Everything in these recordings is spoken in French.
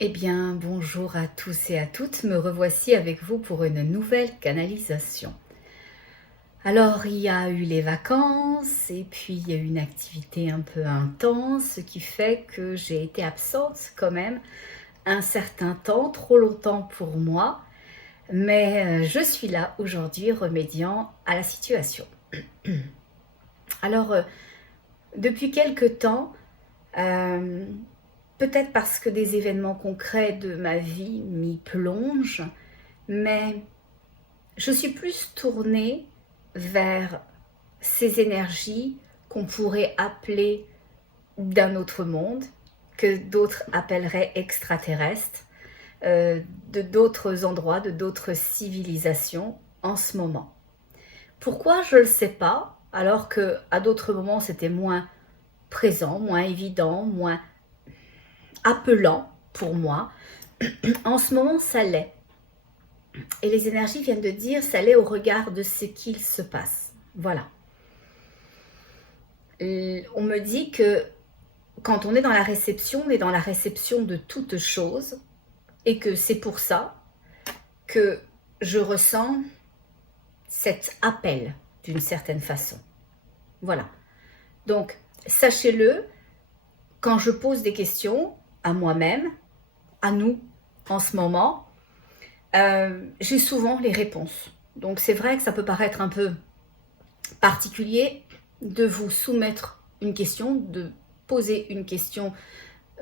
Eh bien, bonjour à tous et à toutes, me revoici avec vous pour une nouvelle canalisation. Alors, il y a eu les vacances et puis il y a eu une activité un peu intense, ce qui fait que j'ai été absente quand même un certain temps, trop longtemps pour moi, mais je suis là aujourd'hui remédiant à la situation. Alors, depuis quelque temps, euh, peut-être parce que des événements concrets de ma vie m'y plongent, mais je suis plus tournée vers ces énergies qu'on pourrait appeler d'un autre monde, que d'autres appelleraient extraterrestres, de d'autres endroits, de d'autres civilisations en ce moment. Pourquoi je ne le sais pas, alors que à d'autres moments c'était moins présent, moins évident, moins appelant pour moi. En ce moment, ça l'est. Et les énergies viennent de dire, ça l'est au regard de ce qu'il se passe. Voilà. On me dit que quand on est dans la réception, on est dans la réception de toute chose et que c'est pour ça que je ressens cet appel d'une certaine façon. Voilà. Donc, sachez-le, quand je pose des questions à moi-même, à nous, en ce moment, j'ai souvent les réponses. Donc, c'est vrai que ça peut paraître un peu particulier de vous soumettre une question, de poser une question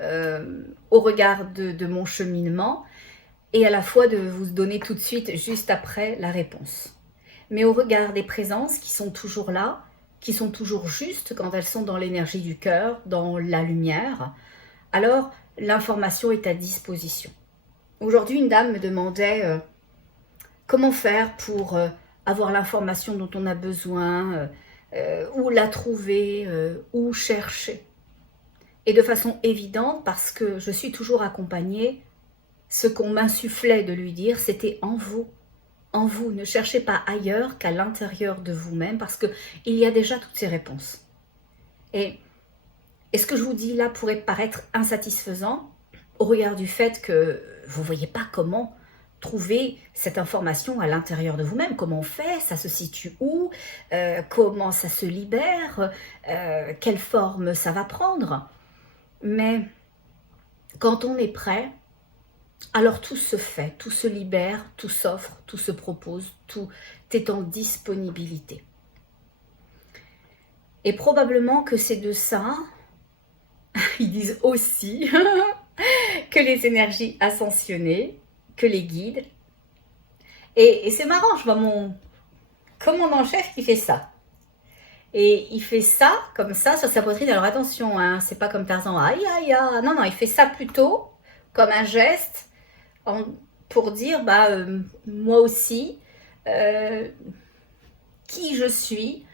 au regard de mon cheminement et à la fois de vous donner tout de suite, juste après, la réponse. Mais au regard des présences qui sont toujours là, qui sont toujours justes quand elles sont dans l'énergie du cœur, dans la lumière, alors l'information est à disposition. Aujourd'hui, une dame me demandait comment faire pour avoir l'information dont on a besoin, où la trouver, où chercher. Et de façon évidente, parce que je suis toujours accompagnée, ce qu'on m'insufflait de lui dire, c'était en vous. En vous, ne cherchez pas ailleurs qu'à l'intérieur de vous-même, parce qu'il y a déjà toutes ces réponses. Et ce que je vous dis là pourrait paraître insatisfaisant, au regard du fait que vous ne voyez pas comment trouver cette information à l'intérieur de vous-même. Comment on fait? Ça se situe où? Comment ça se libère? Quelle forme ça va prendre? Mais quand on est prêt, alors tout se fait, tout se libère, tout s'offre, tout se propose, tout est en disponibilité. Et probablement que c'est de ça, ils disent aussi, que les énergies ascensionnées, que les guides. Et c'est marrant, je vois mon commandant-chef qui fait ça. Et il fait ça, comme ça, sur sa poitrine. Alors attention, hein, c'est pas comme Tarzan, aïe aïe aïe. Non, non, il fait ça plutôt comme un geste pour dire, moi aussi, euh, qui je suis.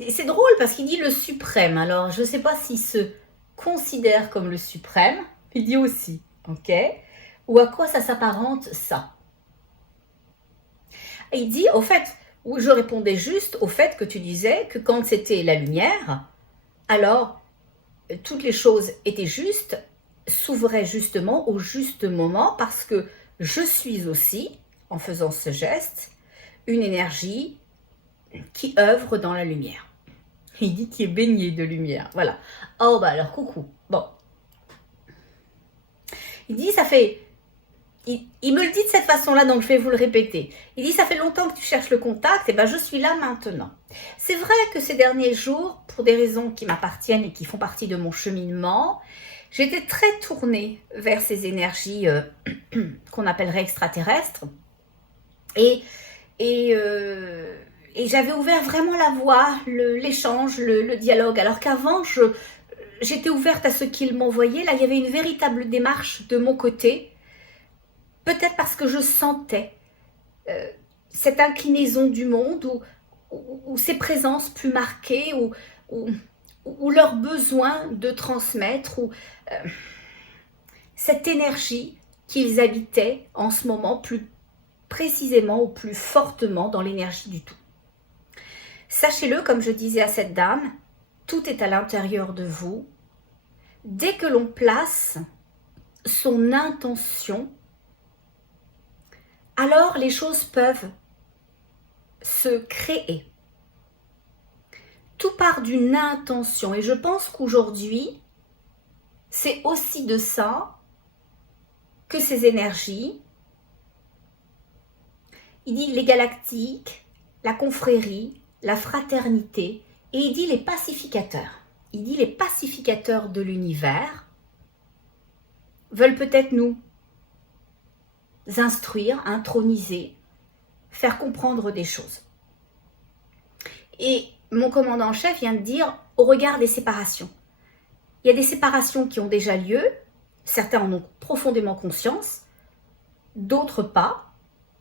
Et c'est drôle parce qu'il dit le suprême. Alors, je sais pas s'il se considère comme le suprême. Il dit aussi, ok? Ou à quoi ça s'apparente, ça? Et il dit, au fait, où je répondais juste au fait que tu disais que quand c'était la lumière, alors toutes les choses étaient justes, s'ouvraient justement au juste moment parce que je suis aussi, en faisant ce geste, une énergie qui œuvre dans la lumière. Il dit qu'il est baigné de lumière. Voilà. Oh, bah alors, coucou. Bon. Il dit, ça fait... Il me le dit de cette façon-là, donc je vais vous le répéter. Il dit, ça fait longtemps que tu cherches le contact, et ben je suis là maintenant. C'est vrai que ces derniers jours, pour des raisons qui m'appartiennent et qui font partie de mon cheminement, j'étais très tournée vers ces énergies qu'on appellerait extraterrestres. Et j'avais ouvert vraiment la voie, l'échange, le dialogue. Alors qu'avant, j'étais ouverte à ce qu'ils m'envoyaient. Là, il y avait une véritable démarche de mon côté. Peut-être parce que je sentais cette inclinaison du monde ou ces présences plus marquées ou leur besoin de transmettre ou cette énergie qu'ils habitaient en ce moment plus précisément ou plus fortement dans l'énergie du tout. Sachez-le, comme je disais à cette dame, tout est à l'intérieur de vous. Dès que l'on place son intention, alors les choses peuvent se créer. Tout part d'une intention et je pense qu'aujourd'hui, c'est aussi de ça que ces énergies, il dit les galactiques, la confrérie, la fraternité, et il dit les pacificateurs. Il dit les pacificateurs de l'univers veulent peut-être nous instruire, introniser, faire comprendre des choses. Et mon commandant en chef vient de dire, au regard des séparations, il y a des séparations qui ont déjà lieu, certains en ont profondément conscience, d'autres pas,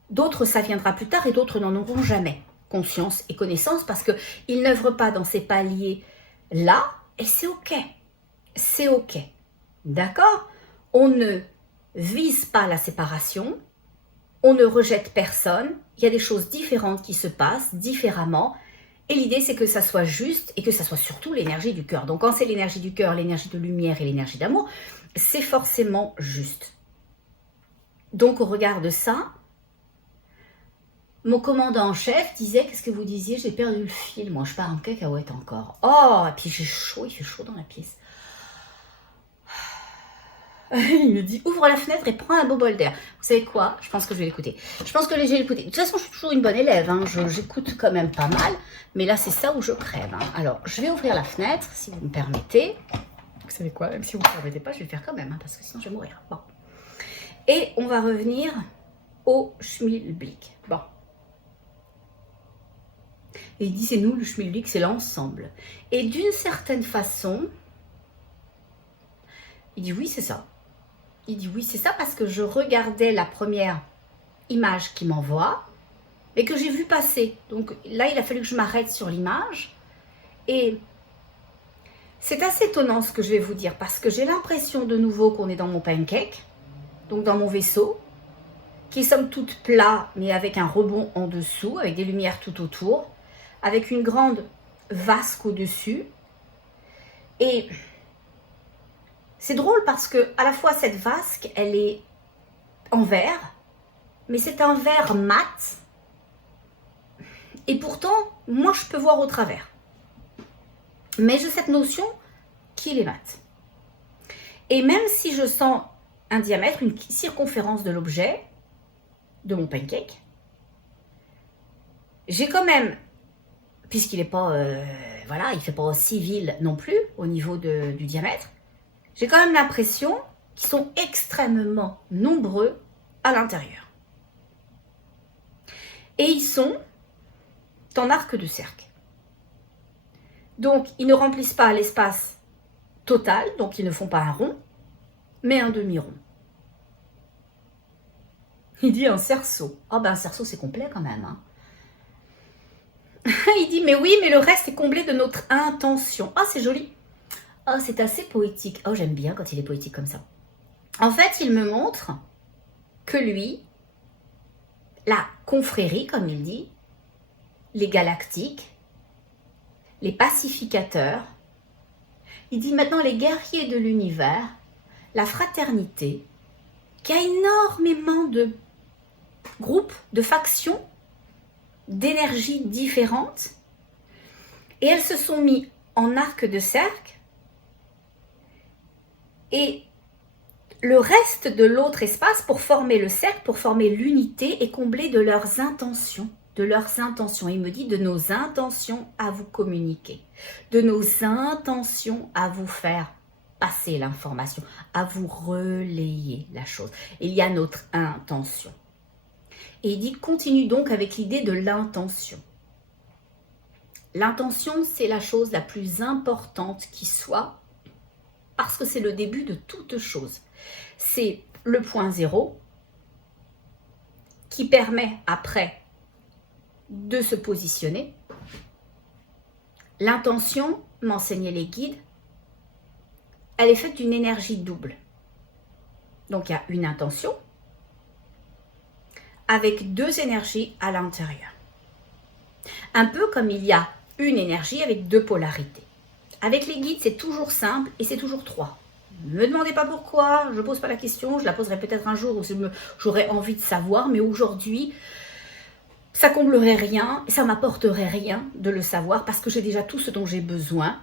d'autres ça viendra plus tard et d'autres n'en auront jamais conscience et connaissance parce qu'ils n'œuvrent pas dans ces paliers-là et c'est ok. C'est ok. D'accord ? On ne vise pas la séparation, on ne rejette personne, il y a des choses différentes qui se passent différemment et l'idée c'est que ça soit juste et que ça soit surtout l'énergie du cœur. Donc quand c'est l'énergie du cœur, l'énergie de lumière et l'énergie d'amour, c'est forcément juste. Donc au regard de ça, mon commandant en chef disait, qu'est-ce que vous disiez? J'ai perdu le fil, moi je pars en cacahuète encore. Oh, et puis j'ai chaud, il fait chaud dans la pièce. Il me dit, ouvre la fenêtre et prends un beau bol d'air. Vous savez quoi? Je pense que je vais l'écouter. Je pense que je vais l'écouter. De toute façon, je suis toujours une bonne élève. Hein. J'écoute quand même pas mal. Mais là, c'est ça où je crève. Hein. Alors, je vais ouvrir la fenêtre, si vous me permettez. Vous savez quoi? Même si vous ne me permettez pas, je vais le faire quand même. Hein, parce que sinon, je vais mourir. Bon. Et on va revenir au schmilblick. Bon. Et il dit, c'est nous, le schmilblick, c'est l'ensemble. Et d'une certaine façon, il dit, oui, c'est ça. Il dit, oui, c'est ça, parce que je regardais la première image qu'il m'envoie, et que j'ai vu passer. Donc là, il a fallu que je m'arrête sur l'image. Et c'est assez étonnant ce que je vais vous dire, parce que j'ai l'impression de nouveau qu'on est dans mon pancake, donc dans mon vaisseau, qui est somme toute plat, mais avec un rebond en dessous, avec des lumières tout autour, avec une grande vasque au-dessus. Et c'est drôle parce que à la fois cette vasque, elle est en verre, mais c'est un verre mat. Et pourtant, moi, je peux voir au travers. Mais j'ai cette notion qu'il est mat. Et même si je sens un diamètre, une circonférence de l'objet, de mon pancake, j'ai quand même, puisqu'il n'est pas, voilà, il ne fait pas civil non plus au niveau du diamètre, j'ai quand même l'impression qu'ils sont extrêmement nombreux à l'intérieur. Et ils sont en arc de cercle. Donc, ils ne remplissent pas l'espace total, donc ils ne font pas un rond, mais un demi-rond. Il dit un cerceau. Ah ben un cerceau c'est complet quand même. Hein. Il dit mais oui, mais le reste est comblé de notre intention. Ah c'est joli. Ah c'est assez poétique. Oh j'aime bien quand il est poétique comme ça. En fait, il me montre que lui, la confrérie comme il dit, les galactiques, les pacificateurs, il dit maintenant les guerriers de l'univers, la fraternité, qu'il y a énormément de groupes, de factions, d'énergies différentes, et elles se sont mis en arc de cercle, et le reste de l'autre espace pour former le cercle, pour former l'unité, est comblé de leurs intentions. De leurs intentions. Il me dit de nos intentions à vous communiquer, de nos intentions à vous faire passer l'information, à vous relayer la chose. Il y a notre intention. Et il dit continue donc avec l'idée de l'intention. L'intention, c'est la chose la plus importante qui soit, parce que c'est le début de toute chose. C'est le point zéro qui permet après de se positionner. L'intention, m'enseignaient les guides, elle est faite d'une énergie double. Donc il y a une intention avec deux énergies à l'intérieur. Un peu comme il y a une énergie avec deux polarités. Avec les guides, c'est toujours simple et c'est toujours trois. Ne me demandez pas pourquoi, je ne pose pas la question, je la poserai peut-être un jour où j'aurai envie de savoir, mais aujourd'hui, ça comblerait rien, ça m'apporterait rien de le savoir parce que j'ai déjà tout ce dont j'ai besoin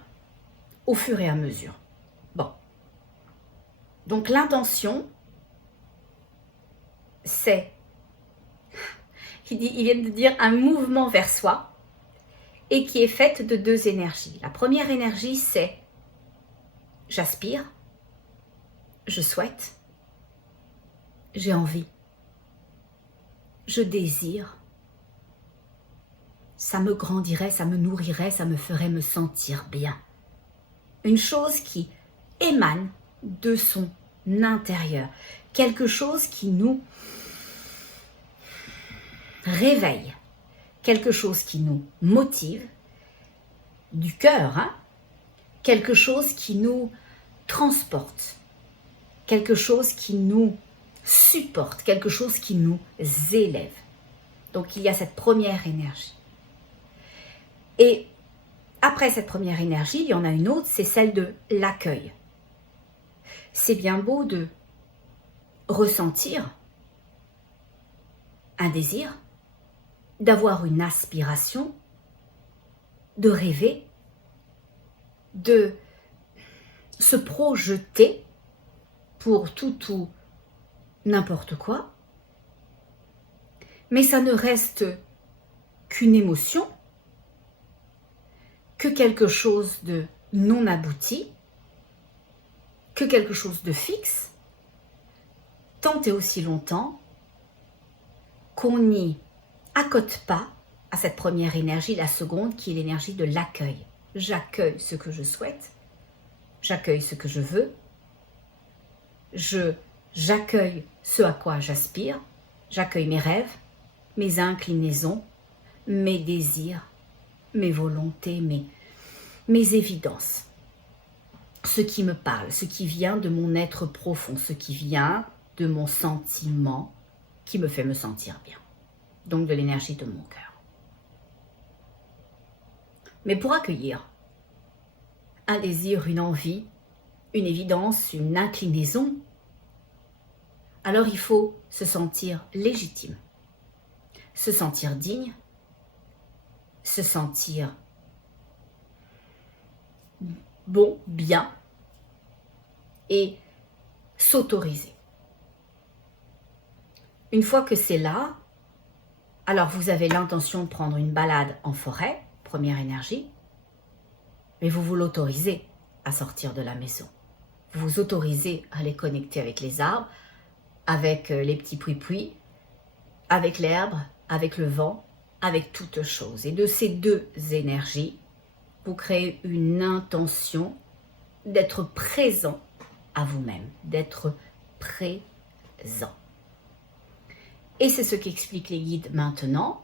au fur et à mesure. Bon. Donc l'intention, c'est, il vient de dire un mouvement vers soi et qui est faite de deux énergies. La première énergie, c'est j'aspire, je souhaite, j'ai envie, je désire. Ça me grandirait, ça me nourrirait, ça me ferait me sentir bien. Une chose qui émane de son intérieur. Quelque chose qui nous réveille. Quelque chose qui nous motive. Du cœur, hein? Quelque chose qui nous transporte. Quelque chose qui nous supporte. Quelque chose qui nous élève. Donc il y a cette première énergie. Et après cette première énergie, il y en a une autre, c'est celle de l'accueil. C'est bien beau de ressentir un désir, d'avoir une aspiration, de rêver, de se projeter pour tout ou n'importe quoi. Mais ça ne reste qu'une émotion, que quelque chose de non abouti, que quelque chose de fixe, tant et aussi longtemps qu'on n'y accote pas à cette première énergie, la seconde qui est l'énergie de l'accueil. J'accueille ce que je souhaite, j'accueille ce que je veux, j'accueille ce à quoi j'aspire, j'accueille mes rêves, mes inclinaisons, mes désirs, mes volontés, mes évidences. Ce qui me parle, ce qui vient de mon être profond, ce qui vient de mon sentiment qui me fait me sentir bien. Donc de l'énergie de mon cœur. Mais pour accueillir un désir, une envie, une évidence, une inclinaison, alors il faut se sentir légitime, se sentir digne, se sentir bon, bien, et s'autoriser. Une fois que c'est là, alors vous avez l'intention de prendre une balade en forêt, première énergie, mais vous l'autorisez à sortir de la maison. Vous vous autorisez à aller connecter avec les arbres, avec les petits puis-puis, avec l'herbe, avec le vent, avec toutes choses. Et de ces deux énergies, vous créez une intention d'être présent à vous-même, d'être présent. Et c'est ce qu'expliquent les guides maintenant.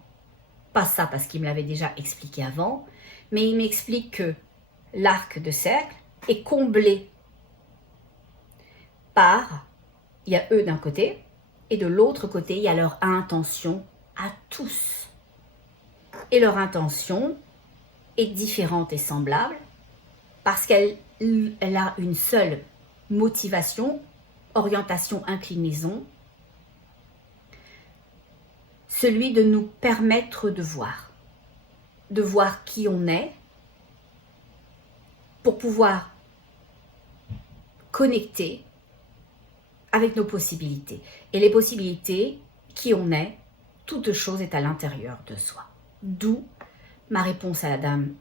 Pas ça parce qu'ils me l'avaient déjà expliqué avant, mais ils m'expliquent que l'arc de cercle est comblé par, il y a eux d'un côté, et de l'autre côté, il y a leur intention à tous. Et leur intention est différente et semblable parce qu'elle a une seule motivation, orientation, inclinaison, celui de nous permettre de voir qui on est, pour pouvoir connecter avec nos possibilités. Et les possibilités, qui on est, toute chose est à l'intérieur de soi. D'où ma réponse à la dame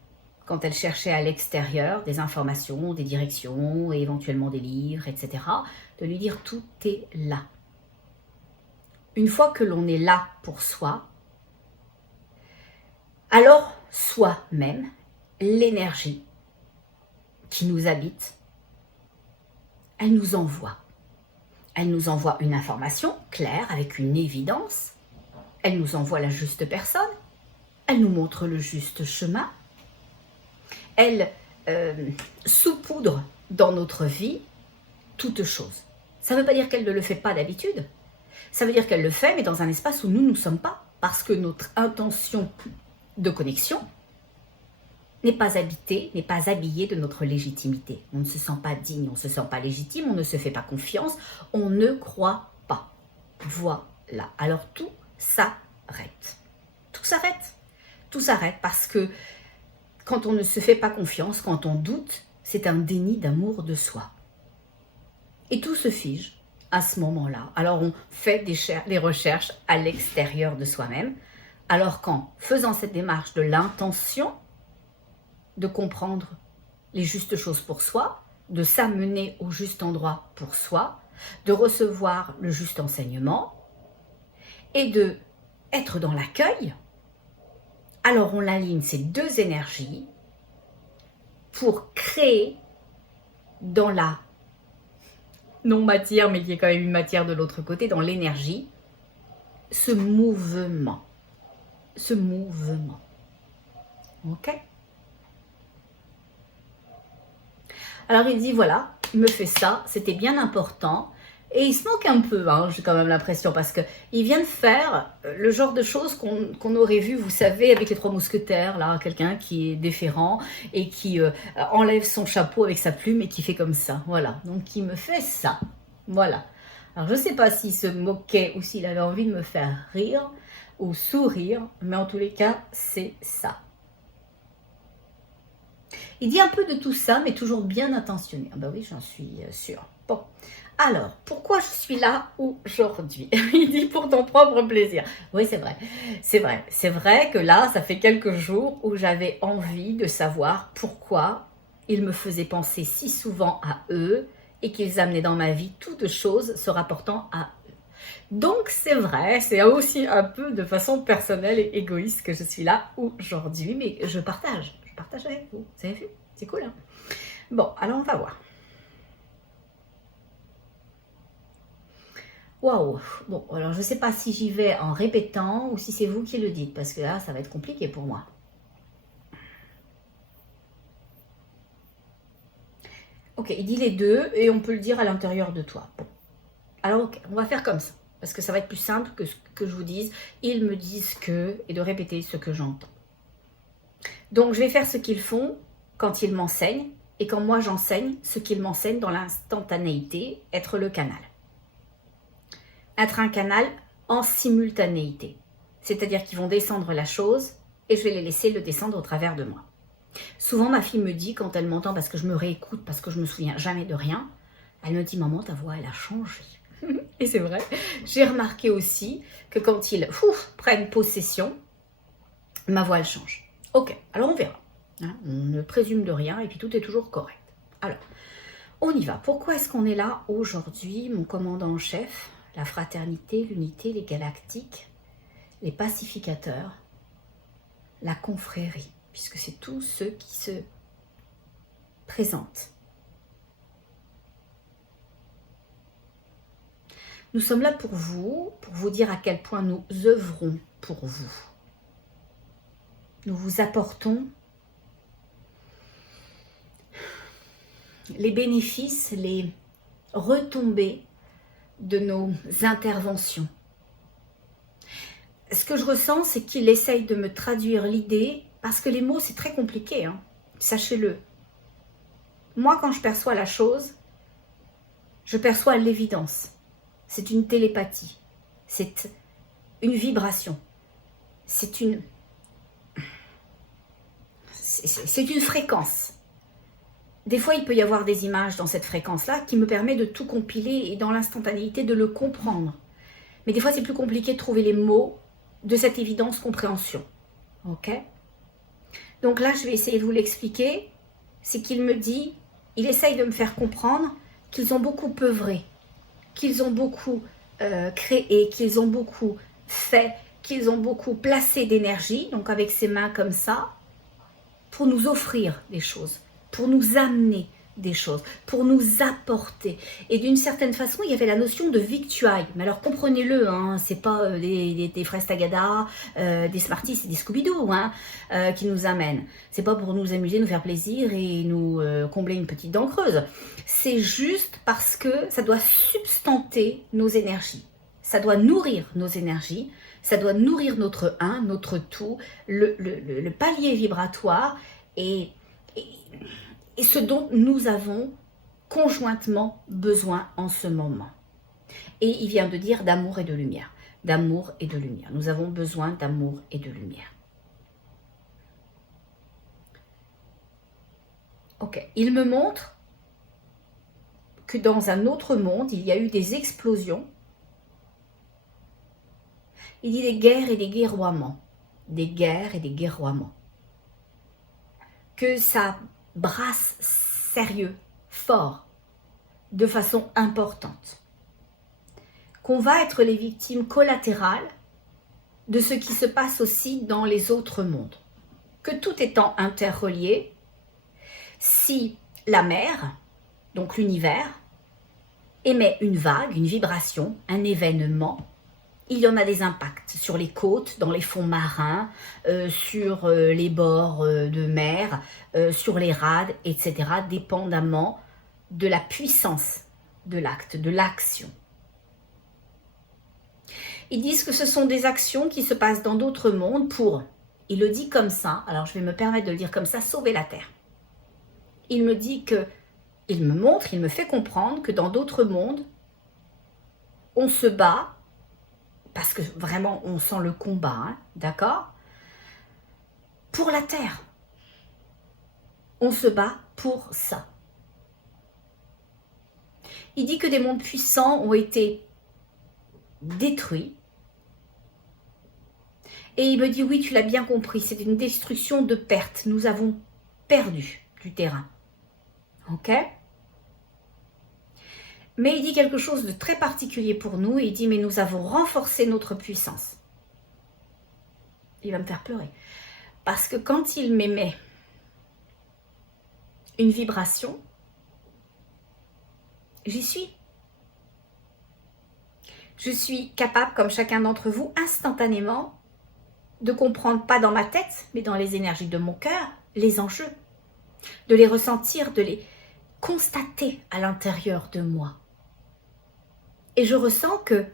quand elle cherchait à l'extérieur des informations, des directions, et éventuellement des livres, etc., de lui dire tout est là. Une fois que l'on est là pour soi, alors soi-même, l'énergie qui nous habite, elle nous envoie. Elle nous envoie une information claire, avec une évidence. Elle nous envoie la juste personne. Elle nous montre le juste chemin. Elle saupoudre dans notre vie toute chose. Ça ne veut pas dire qu'elle ne le fait pas d'habitude. Ça veut dire qu'elle le fait, mais dans un espace où nous ne sommes pas. Parce que notre intention de connexion n'est pas habité, n'est pas habillé de notre légitimité. On ne se sent pas digne, on ne se sent pas légitime, on ne se fait pas confiance, on ne croit pas. Voilà. Alors tout s'arrête. Tout s'arrête. Tout s'arrête parce que quand on ne se fait pas confiance, quand on doute, c'est un déni d'amour de soi. Et tout se fige à ce moment-là. Alors on fait des recherches à l'extérieur de soi-même. Alors qu'en faisant cette démarche de l'intention, de comprendre les justes choses pour soi, de s'amener au juste endroit pour soi, de recevoir le juste enseignement et de être dans l'accueil, alors on aligne ces deux énergies pour créer dans la non-matière, mais qui est quand même une matière de l'autre côté, dans l'énergie, ce mouvement. Ce mouvement. Ok ? Alors il dit, voilà, il me fait ça, c'était bien important. Et il se moque un peu, hein, j'ai quand même l'impression, parce qu'il vient de faire le genre de choses qu'on aurait vu, vous savez, avec les trois mousquetaires, là, quelqu'un qui est déférent et qui enlève son chapeau avec sa plume et qui fait comme ça, voilà. Donc il me fait ça, voilà. Alors je ne sais pas s'il se moquait ou s'il avait envie de me faire rire ou sourire, mais en tous les cas, c'est ça. Il dit un peu de tout ça, mais toujours bien intentionné. Ah ben oui, j'en suis sûre. Bon, alors, pourquoi je suis là aujourd'hui? Il dit pour ton propre plaisir. Oui, c'est vrai. C'est vrai. C'est vrai que là, ça fait quelques jours où j'avais envie de savoir pourquoi ils me faisaient penser si souvent à eux et qu'ils amenaient dans ma vie toutes choses se rapportant à eux. Donc, c'est vrai, c'est aussi un peu de façon personnelle et égoïste que je suis là aujourd'hui, mais je partage avec vous. Vous avez vu? C'est cool, hein? Bon, alors on va voir. Waouh! Bon, alors je ne sais pas si j'y vais en répétant ou si c'est vous qui le dites, parce que là, ça va être compliqué pour moi. Ok, il dit les deux et on peut le dire à l'intérieur de toi. Bon, alors ok, on va faire comme ça, parce que ça va être plus simple que je vous dise, ils me disent que, et de répéter ce que j'entends. Donc, je vais faire ce qu'ils font quand ils m'enseignent et quand moi j'enseigne ce qu'ils m'enseignent dans l'instantanéité, être le canal. Être un canal en simultanéité. C'est-à-dire qu'ils vont descendre la chose et je vais les laisser le descendre au travers de moi. Souvent, ma fille me dit, quand elle m'entend, parce que je me réécoute, parce que je me souviens jamais de rien, elle me dit, maman, ta voix, elle a changé. Et c'est vrai. J'ai remarqué aussi que quand ils prennent possession, ma voix, elle change. Ok, alors on verra. Hein, on ne présume de rien et puis tout est toujours correct. Alors, on y va. Pourquoi est-ce qu'on est là aujourd'hui, mon commandant en chef? La fraternité, l'unité, les galactiques, les pacificateurs, la confrérie, puisque c'est tous ceux qui se présentent. Nous sommes là pour vous dire à quel point nous œuvrons pour vous. Nous vous apportons les bénéfices, les retombées de nos interventions. Ce que je ressens, c'est qu'il essaye de me traduire l'idée, parce que les mots, c'est très compliqué, hein, sachez-le. Moi, quand je perçois la chose, je perçois l'évidence. C'est une télépathie, c'est une vibration, c'est une fréquence. Des fois, il peut y avoir des images dans cette fréquence-là qui me permet de tout compiler et dans l'instantanéité de le comprendre. Mais des fois, c'est plus compliqué de trouver les mots de cette évidence compréhension. Ok? Donc là, je vais essayer de vous l'expliquer. C'est qu'il me dit, il essaye de me faire comprendre qu'ils ont beaucoup œuvré, qu'ils ont beaucoup créé, qu'ils ont beaucoup fait, qu'ils ont beaucoup placé d'énergie, donc avec ses mains comme ça, pour nous offrir des choses, pour nous amener des choses, pour nous apporter. Et d'une certaine façon, il y avait la notion de victuailles. Mais alors comprenez-le, hein, c'est pas des fraises Tagada, des Smarties et des Scooby-Doo hein, qui nous amènent. C'est pas pour nous amuser, nous faire plaisir et nous combler une petite dent creuse. C'est juste parce que ça doit substanter nos énergies. Ça doit nourrir nos énergies. Ça doit nourrir notre un, notre tout, le palier vibratoire et, et, et ce dont nous avons conjointement besoin en ce moment. Et il vient de dire d'amour et de lumière. D'amour et de lumière. Nous avons besoin d'amour et de lumière. Ok, il me montre que dans un autre monde, il y a eu des explosions. Il dit des guerres et des guerroiements. Des guerres et des guerroiements. Que ça brasse sérieux, fort, de façon importante. Qu'on va être les victimes collatérales de ce qui se passe aussi dans les autres mondes. Que tout étant interrelié, si la mer, donc l'univers, émet une vague, une vibration, un événement, il y en a des impacts sur les côtes, dans les fonds marins, sur les bords de mer, sur les rades, etc., dépendamment de la puissance de l'acte, de l'action. Ils disent que ce sont des actions qui se passent dans d'autres mondes pour, il le dit comme ça, alors je vais me permettre de le dire comme ça, sauver la Terre. Il me dit que, il me montre, il me fait comprendre que dans d'autres mondes, on se bat, parce que vraiment on sent le combat, hein, d'accord? Pour la Terre. On se bat pour ça. Il dit que des mondes puissants ont été détruits. Et il me dit, oui, tu l'as bien compris, c'est une destruction de perte. Nous avons perdu du terrain. Ok? Mais il dit quelque chose de très particulier pour nous. Il dit, mais nous avons renforcé notre puissance. Il va me faire pleurer. Parce que quand il m'émet une vibration, j'y suis. Je suis capable, comme chacun d'entre vous, instantanément, de comprendre, pas dans ma tête, mais dans les énergies de mon cœur, les enjeux, de les ressentir, de les constater à l'intérieur de moi. Et je ressens que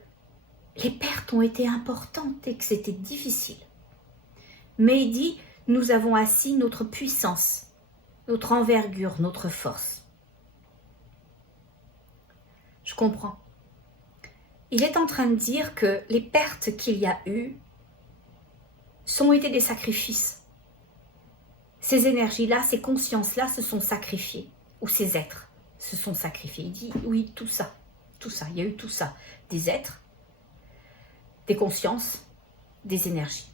les pertes ont été importantes et que c'était difficile. Mais il dit, nous avons assis notre puissance, notre envergure, notre force. Je comprends. Il est en train de dire que les pertes qu'il y a eu ont été des sacrifices. Ces énergies-là, ces consciences-là se sont sacrifiées, ou ces êtres se sont sacrifiés. Il dit, oui, tout ça, il y a eu tout ça. Des êtres, des consciences, des énergies.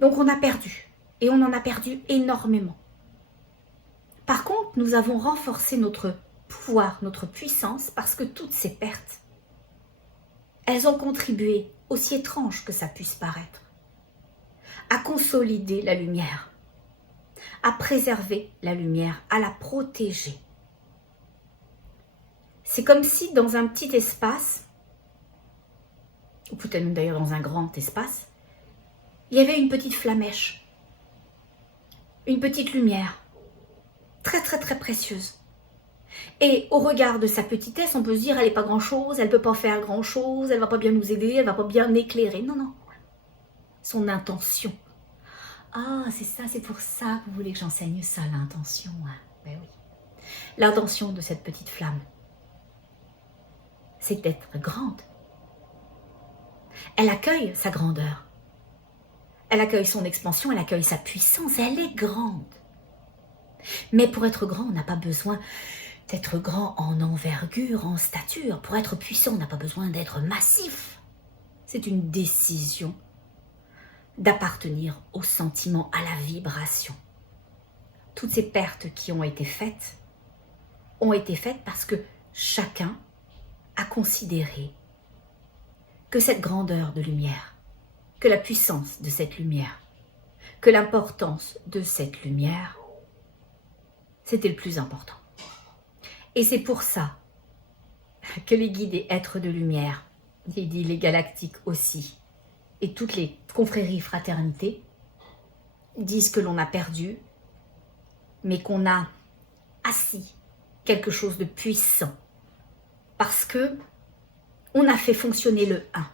Donc on a perdu, et on en a perdu énormément. Par contre, nous avons renforcé notre pouvoir, notre puissance, parce que toutes ces pertes, elles ont contribué, aussi étrange que ça puisse paraître, à consolider la lumière, à préserver la lumière, à la protéger. C'est comme si dans un petit espace, ou peut-être même d'ailleurs dans un grand espace, il y avait une petite flamèche, une petite lumière, très très très précieuse. Et au regard de sa petitesse, on peut se dire, elle n'est pas grand-chose, elle ne peut pas faire grand-chose, elle ne va pas bien nous aider, elle ne va pas bien éclairer. Non, non. Son intention. Ah, c'est ça, c'est pour ça que vous voulez que j'enseigne ça, l'intention. Hein. Ben oui. L'intention de cette petite flamme, c'est d'être grande. Elle accueille sa grandeur. Elle accueille son expansion, elle accueille sa puissance, elle est grande. Mais pour être grand, on n'a pas besoin d'être grand en envergure, en stature. Pour être puissant, on n'a pas besoin d'être massif. C'est une décision d'appartenir au sentiment, à la vibration. Toutes ces pertes qui ont été faites parce que chacun a considéré que cette grandeur de lumière, que la puissance de cette lumière, que l'importance de cette lumière, c'était le plus important. Et c'est pour ça que les guides et êtres de lumière, il dit les galactiques aussi, et toutes les confréries fraternités, disent que l'on a perdu, mais qu'on a assis quelque chose de puissant. Parce que on a fait fonctionner le 1.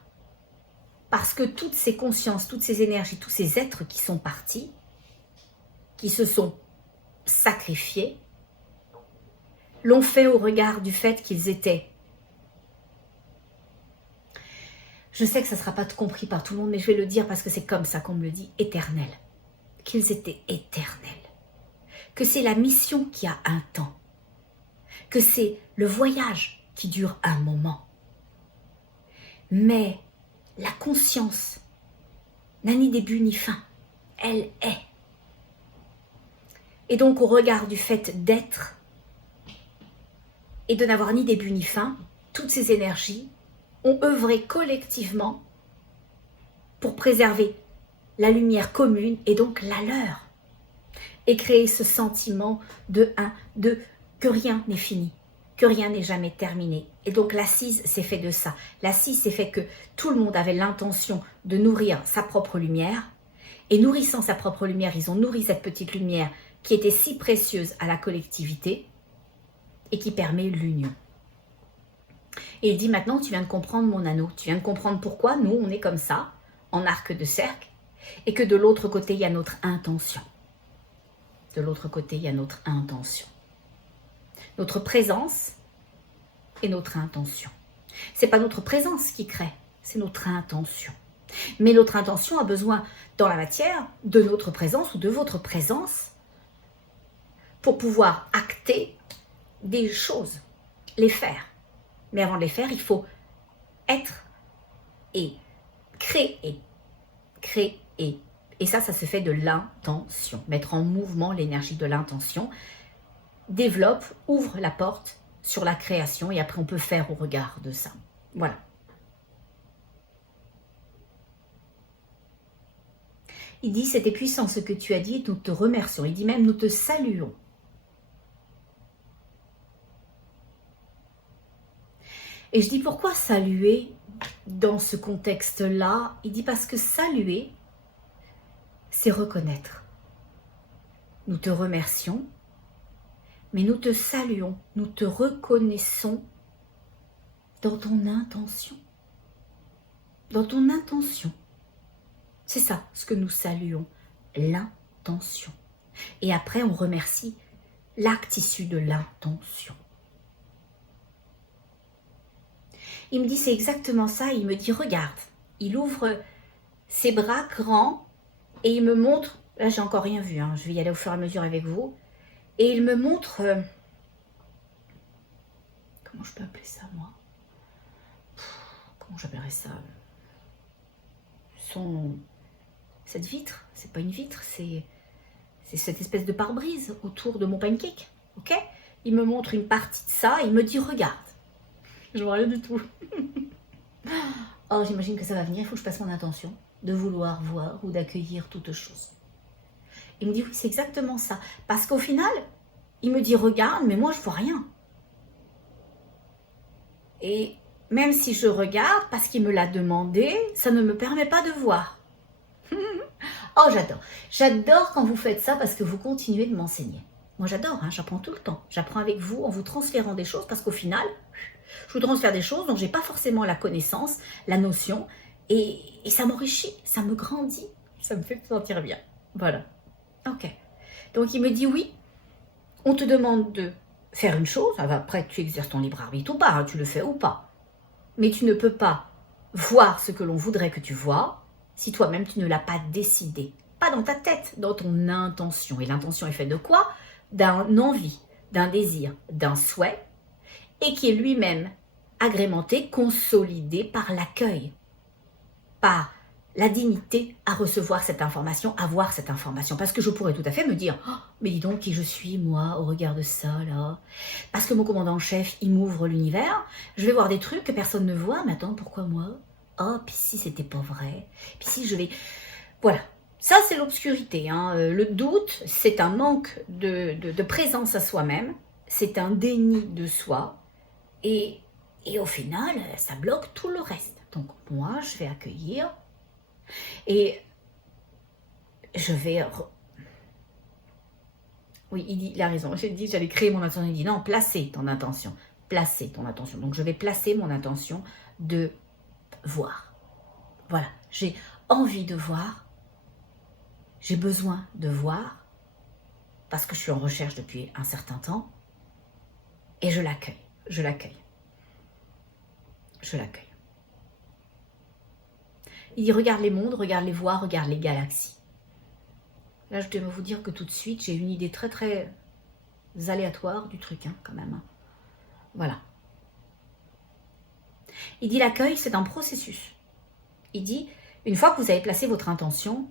Parce que toutes ces consciences, toutes ces énergies, tous ces êtres qui sont partis, qui se sont sacrifiés, l'ont fait au regard du fait qu'ils étaient. Je sais que ça ne sera pas compris par tout le monde, mais je vais le dire parce que c'est comme ça qu'on me le dit, éternel. Qu'ils étaient éternels. Que c'est la mission qui a un temps. Que c'est le voyage qui dure un moment. Mais la conscience n'a ni début ni fin. Elle est. Et donc au regard du fait d'être et de n'avoir ni début ni fin, toutes ces énergies ont œuvré collectivement pour préserver la lumière commune et donc la leur. Et créer ce sentiment de que rien n'est fini, que rien n'est jamais terminé. Et donc l'assise s'est fait de ça. L'assise s'est fait que tout le monde avait l'intention de nourrir sa propre lumière. Et nourrissant sa propre lumière, ils ont nourri cette petite lumière qui était si précieuse à la collectivité et qui permet l'union. Et il dit maintenant, tu viens de comprendre mon anneau, tu viens de comprendre pourquoi nous, on est comme ça, en arc de cercle, et que de l'autre côté, il y a notre intention. De l'autre côté, il y a notre intention. Notre présence et notre intention. Ce n'est pas notre présence qui crée, c'est notre intention. Mais notre intention a besoin, dans la matière, de notre présence ou de votre présence pour pouvoir acter des choses, les faire. Mais avant de les faire, il faut être et créer. Créer. Et ça se fait de l'intention. Mettre en mouvement l'énergie de l'intention développe, ouvre la porte sur la création et après on peut faire au regard de ça. Voilà. Il dit, c'était puissant ce que tu as dit, nous te remercions. Il dit même, nous te saluons. Et je dis, pourquoi saluer dans ce contexte-là? Il dit, parce que saluer, c'est reconnaître. Nous te remercions, mais nous te saluons, nous te reconnaissons dans ton intention. Dans ton intention. C'est ça, ce que nous saluons, l'intention. Et après, on remercie l'acte issu de l'intention. Il me dit, c'est exactement ça. Il me dit, regarde. Il ouvre ses bras grands et il me montre, là, j'ai encore rien vu, je vais y aller au fur et à mesure avec vous. Et il me montre, comment je peux appeler ça, moi? Comment j'appellerais ça? Cette vitre, c'est pas une vitre, c'est cette espèce de pare-brise autour de mon pancake, ok? Il me montre une partie de ça, il me dit, regarde. Je vois rien du tout. Oh, j'imagine que ça va venir, il faut que je passe mon intention de vouloir voir ou d'accueillir toute chose. Il me dit, oui, c'est exactement ça. Parce qu'au final, il me dit, regarde, mais moi, je vois rien. Et même si je regarde, parce qu'il me l'a demandé, ça ne me permet pas de voir. Oh, j'adore. J'adore quand vous faites ça parce que vous continuez de m'enseigner. Moi, j'adore, j'apprends tout le temps. J'apprends avec vous en vous transférant des choses parce qu'au final, je vous transfère des choses dont je n'ai pas forcément la connaissance, la notion, et ça m'enrichit, ça me grandit, ça me fait sentir bien. Voilà. Ok. Donc, il me dit, oui, on te demande de faire une chose, après tu exerces ton libre arbitre ou pas, tu le fais ou pas. Mais tu ne peux pas voir ce que l'on voudrait que tu vois si toi-même tu ne l'as pas décidé. Pas dans ta tête, dans ton intention. Et l'intention est faite de quoi? D'un envie, d'un désir, d'un souhait, et qui est lui-même agrémenté, consolidé par l'accueil, par la dignité à recevoir cette information, à voir cette information. Parce que je pourrais tout à fait me dire, oh, mais dis donc qui je suis, moi, au regard de ça, là. Parce que mon commandant en chef, il m'ouvre l'univers, je vais voir des trucs que personne ne voit, mais attends, pourquoi moi? Oh, puis si c'était pas vrai, puis si je vais... Voilà, ça c'est l'obscurité. Le doute, c'est un manque de présence à soi-même, c'est un déni de soi, et au final, ça bloque tout le reste. Donc moi, je vais accueillir... Et je vais... Oui, il a raison. J'ai dit que j'allais créer mon intention. Il dit non, placer ton intention. Placer ton intention. Donc, je vais placer mon intention de voir. Voilà. J'ai envie de voir. J'ai besoin de voir. parce que je suis en recherche depuis un certain temps, et je l'accueille, je l'accueille, je l'accueille. Il dit, regarde les mondes, regarde les voies, regarde les galaxies. Là, je dois vous dire que tout de suite, j'ai une idée très très aléatoire du truc, hein, quand même. Hein. Voilà. Il dit, l'accueil, c'est un processus. Il dit, une fois que vous avez placé votre intention,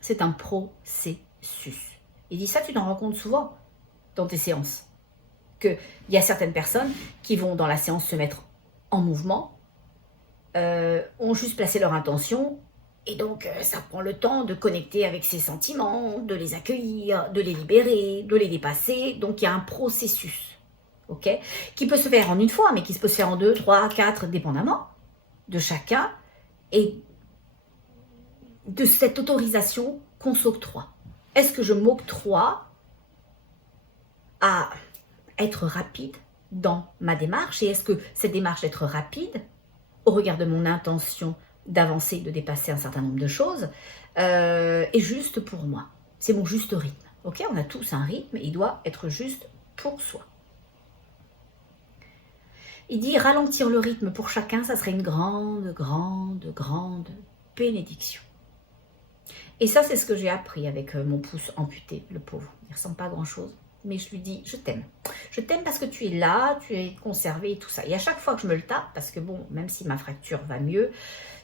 c'est un processus. Il dit, ça, tu t'en rends compte souvent dans tes séances. Qu'il y a certaines personnes qui vont dans la séance se mettre en mouvement, ont juste placé leur intention, et donc ça prend le temps de connecter avec ses sentiments, de les accueillir, de les libérer, de les dépasser. Donc il y a un processus, ok, qui peut se faire en une fois, mais qui peut se faire en 2, 3, 4, dépendamment de chacun, et de cette autorisation qu'on s'octroie. Est-ce que je m'octroie à être rapide dans ma démarche, et est-ce que cette démarche d'être rapide, au regard de mon intention d'avancer, de dépasser un certain nombre de choses, est juste pour moi. C'est mon juste rythme. Ok, on a tous un rythme, et il doit être juste pour soi. Il dit ralentir le rythme pour chacun, ça serait une grande, grande, grande bénédiction. Et ça, c'est ce que j'ai appris avec mon pouce amputé, le pauvre. Il ne ressemble pas à grand-chose. Mais je lui dis, je t'aime. Je t'aime parce que tu es là, tu es conservé et tout ça. Et à chaque fois que je me le tape, parce que bon, même si ma fracture va mieux,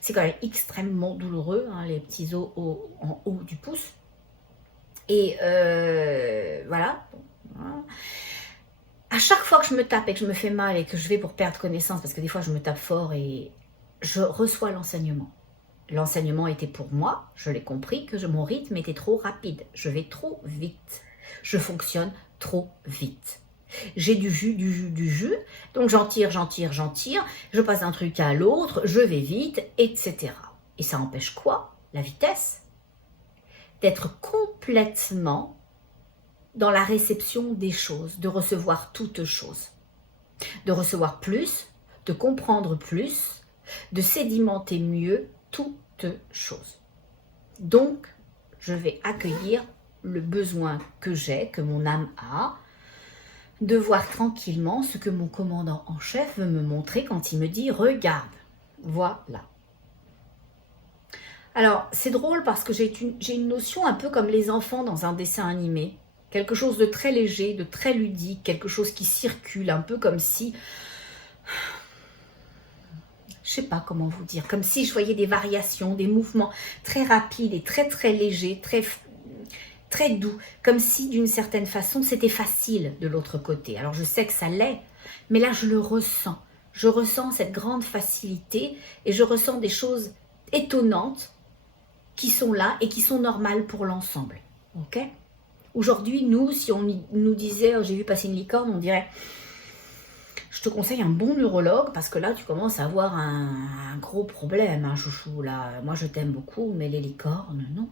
c'est quand même extrêmement douloureux, hein, les petits os en haut du pouce. Et voilà. À chaque fois que je me tape et que je me fais mal et que je vais pour perdre connaissance, parce que des fois je me tape fort et je reçois l'enseignement. L'enseignement était pour moi, je l'ai compris, que mon rythme était trop rapide. Je vais trop vite. Je fonctionne trop vite. J'ai du jus, donc j'en tire, je passe d'un truc à l'autre, je vais vite, etc. Et ça empêche quoi? La vitesse. D'être complètement dans la réception des choses, de recevoir toutes choses. De recevoir plus, de comprendre plus, de sédimenter mieux toutes choses. Donc, je vais accueillir le besoin que j'ai, que mon âme a, de voir tranquillement ce que mon commandant en chef veut me montrer quand il me dit « Regarde, voilà ». Alors, c'est drôle parce que j'ai une notion un peu comme les enfants dans un dessin animé. Quelque chose de très léger, de très ludique, quelque chose qui circule, un peu comme si... Je sais pas comment vous dire, comme si je voyais des variations, des mouvements très rapides et très très légers, très doux, comme si d'une certaine façon c'était facile de l'autre côté. Alors je sais que ça l'est, mais là je le ressens. Je ressens cette grande facilité et je ressens des choses étonnantes qui sont là et qui sont normales pour l'ensemble. Ok ? Aujourd'hui, nous, si on nous disait oh, « j'ai vu passer une licorne », on dirait « je te conseille un bon neurologue parce que là, tu commences à avoir un gros problème, hein, chouchou. Là, moi, je t'aime beaucoup, mais les licornes, non. »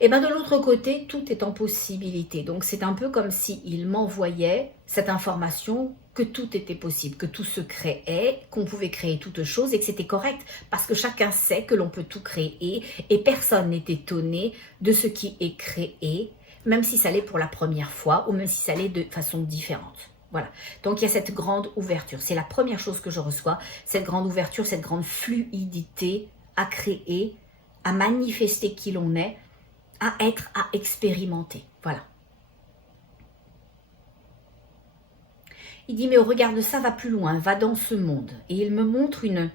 Et bien de l'autre côté, tout est en possibilité. Donc c'est un peu comme s'il m'envoyait cette information que tout était possible, que tout se créait, qu'on pouvait créer toutes choses et que c'était correct. Parce que chacun sait que l'on peut tout créer et personne n'est étonné de ce qui est créé, même si ça l'est pour la première fois ou même si ça l'est de façon différente. Voilà, donc il y a cette grande ouverture. C'est la première chose que je reçois, cette grande ouverture, cette grande fluidité à créer, à manifester qui l'on est, à être, à expérimenter. Voilà. Il dit, mais au regard de ça, va plus loin, va dans ce monde. Et il me montre une...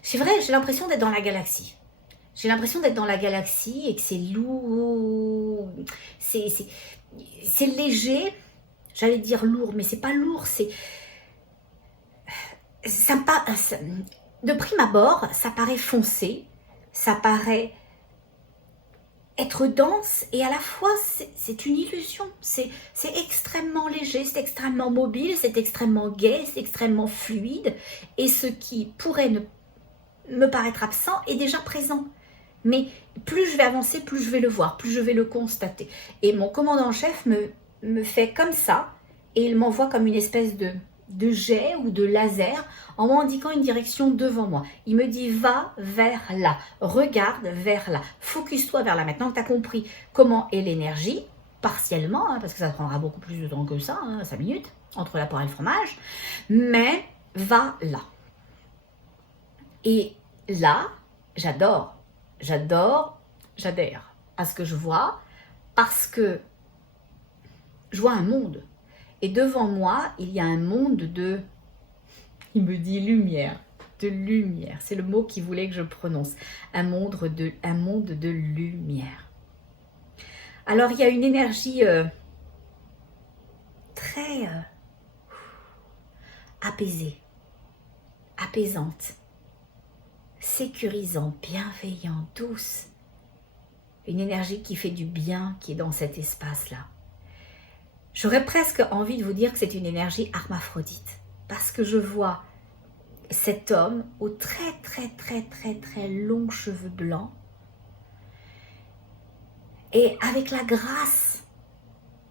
C'est vrai, j'ai l'impression d'être dans la galaxie. J'ai l'impression d'être dans la galaxie et que c'est lourd, c'est léger, j'allais dire lourd, mais c'est pas lourd, c'est... De prime abord, ça paraît foncé, ça paraît... être dense et à la fois c'est une illusion, c'est extrêmement léger, c'est extrêmement mobile, c'est extrêmement gai, c'est extrêmement fluide et ce qui pourrait me paraître absent est déjà présent. Mais plus je vais avancer, plus je vais le voir, plus je vais le constater. Et mon commandant en chef me fait comme ça et il m'envoie comme une espèce de jet ou de laser en m'indiquant une direction devant moi. Il me dit va vers là, regarde vers là, focus-toi vers là. Maintenant que tu as compris comment est l'énergie, partiellement, hein, parce que ça prendra beaucoup plus de temps que ça, 5 minutes, entre la poire et le fromage, mais va là. Et là, j'adore, j'adhère à ce que je vois, parce que je vois un monde. Et devant moi, il y a un monde de, il me dit lumière, de lumière. C'est le mot qu'il voulait que je prononce. Un monde de lumière. Alors, il y a une énergie très apaisée, apaisante, sécurisante, bienveillante, douce. Une énergie qui fait du bien, qui est dans cet espace-là. J'aurais presque envie de vous dire que c'est une énergie hermaphrodite, parce que je vois cet homme aux très longs cheveux blancs et avec la grâce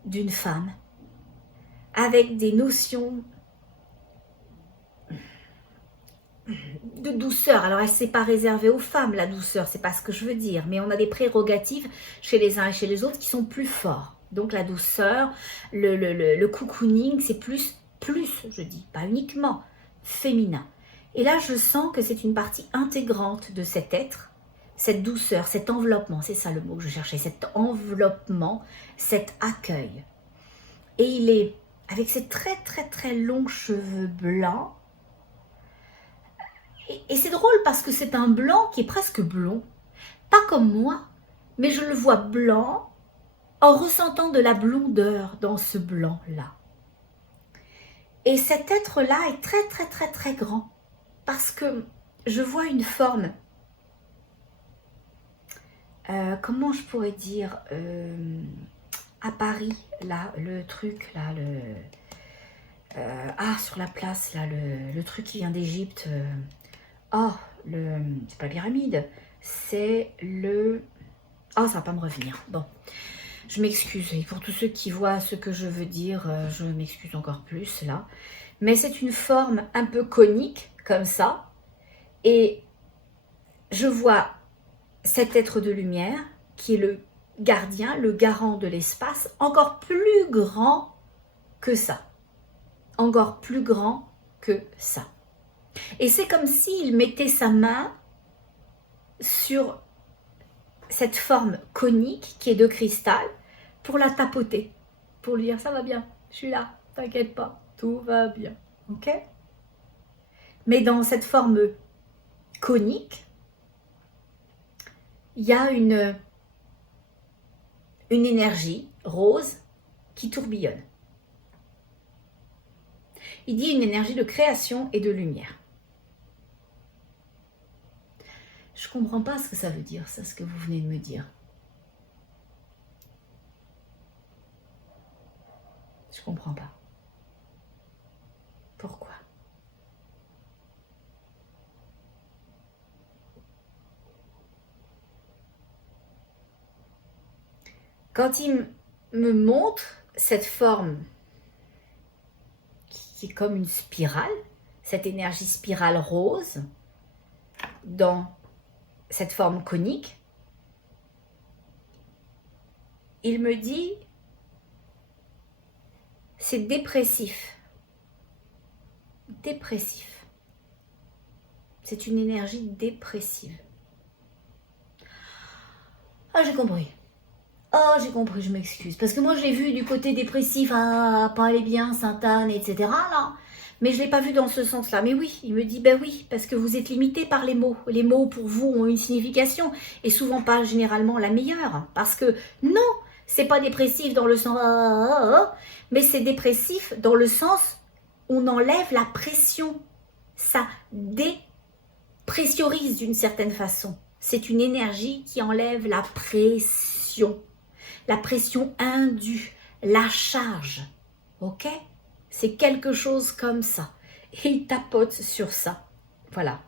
d'une femme, avec des notions de douceur. Alors, elle ne s'est pas réservée aux femmes, la douceur, c'est pas ce que je veux dire, mais on a des prérogatives chez les uns et chez les autres qui sont plus forts. Donc, la douceur, le cocooning, c'est plus, je dis, pas uniquement féminin. Et là, je sens que c'est une partie intégrante de cet être, cette douceur, cet enveloppement, c'est ça le mot que je cherchais, cet enveloppement, cet accueil. Et il est avec ses très longs cheveux blancs. Et c'est drôle parce que c'est un blanc qui est presque blond. Pas comme moi, mais je le vois blanc en ressentant de la blondeur dans ce blanc-là. Et cet être-là est très grand. Parce que je vois une forme, comment je pourrais dire, à Paris, là, le truc, là, sur la place, là, le truc qui vient d'Égypte, c'est pas la pyramide, c'est le, ça va pas me revenir, bon, je m'excuse, et pour tous ceux qui voient ce que je veux dire, je m'excuse encore plus, là, mais c'est une forme un peu conique, comme ça, et je vois cet être de lumière qui est le gardien, le garant de l'espace, encore plus grand que ça. Encore plus grand que ça. Et c'est comme s'il mettait sa main sur cette forme conique qui est de cristal pour la tapoter, pour lui dire ça va bien, je suis là, t'inquiète pas, tout va bien, ok? Mais dans cette forme conique, il y a une énergie rose qui tourbillonne. Il dit une énergie de création et de lumière. Je ne comprends pas ce que ça veut dire, ça, ce que vous venez de me dire. Je ne comprends pas. Pourquoi ? Quand il me montre cette forme qui est comme une spirale, cette énergie spirale rose, dans cette forme conique, il me dit c'est dépressif. Dépressif. C'est une énergie dépressive. Ah, j'ai compris. Oh, j'ai compris, je m'excuse. Parce que moi, je l'ai vu du côté dépressif, pas aller bien, Sainte-Anne, etc. Là. Mais je ne l'ai pas vu dans ce sens-là. Mais oui, il me dit, ben oui, parce que vous êtes limité par les mots. Les mots, pour vous, ont une signification. Et souvent pas généralement la meilleure. Parce que non, c'est pas dépressif dans le sens... mais c'est dépressif dans le sens où on enlève la pression. Ça dépressurise d'une certaine façon. C'est une énergie qui enlève la pression. La pression indue, la charge, ok? C'est quelque chose comme ça. Et il tapote sur ça. Voilà.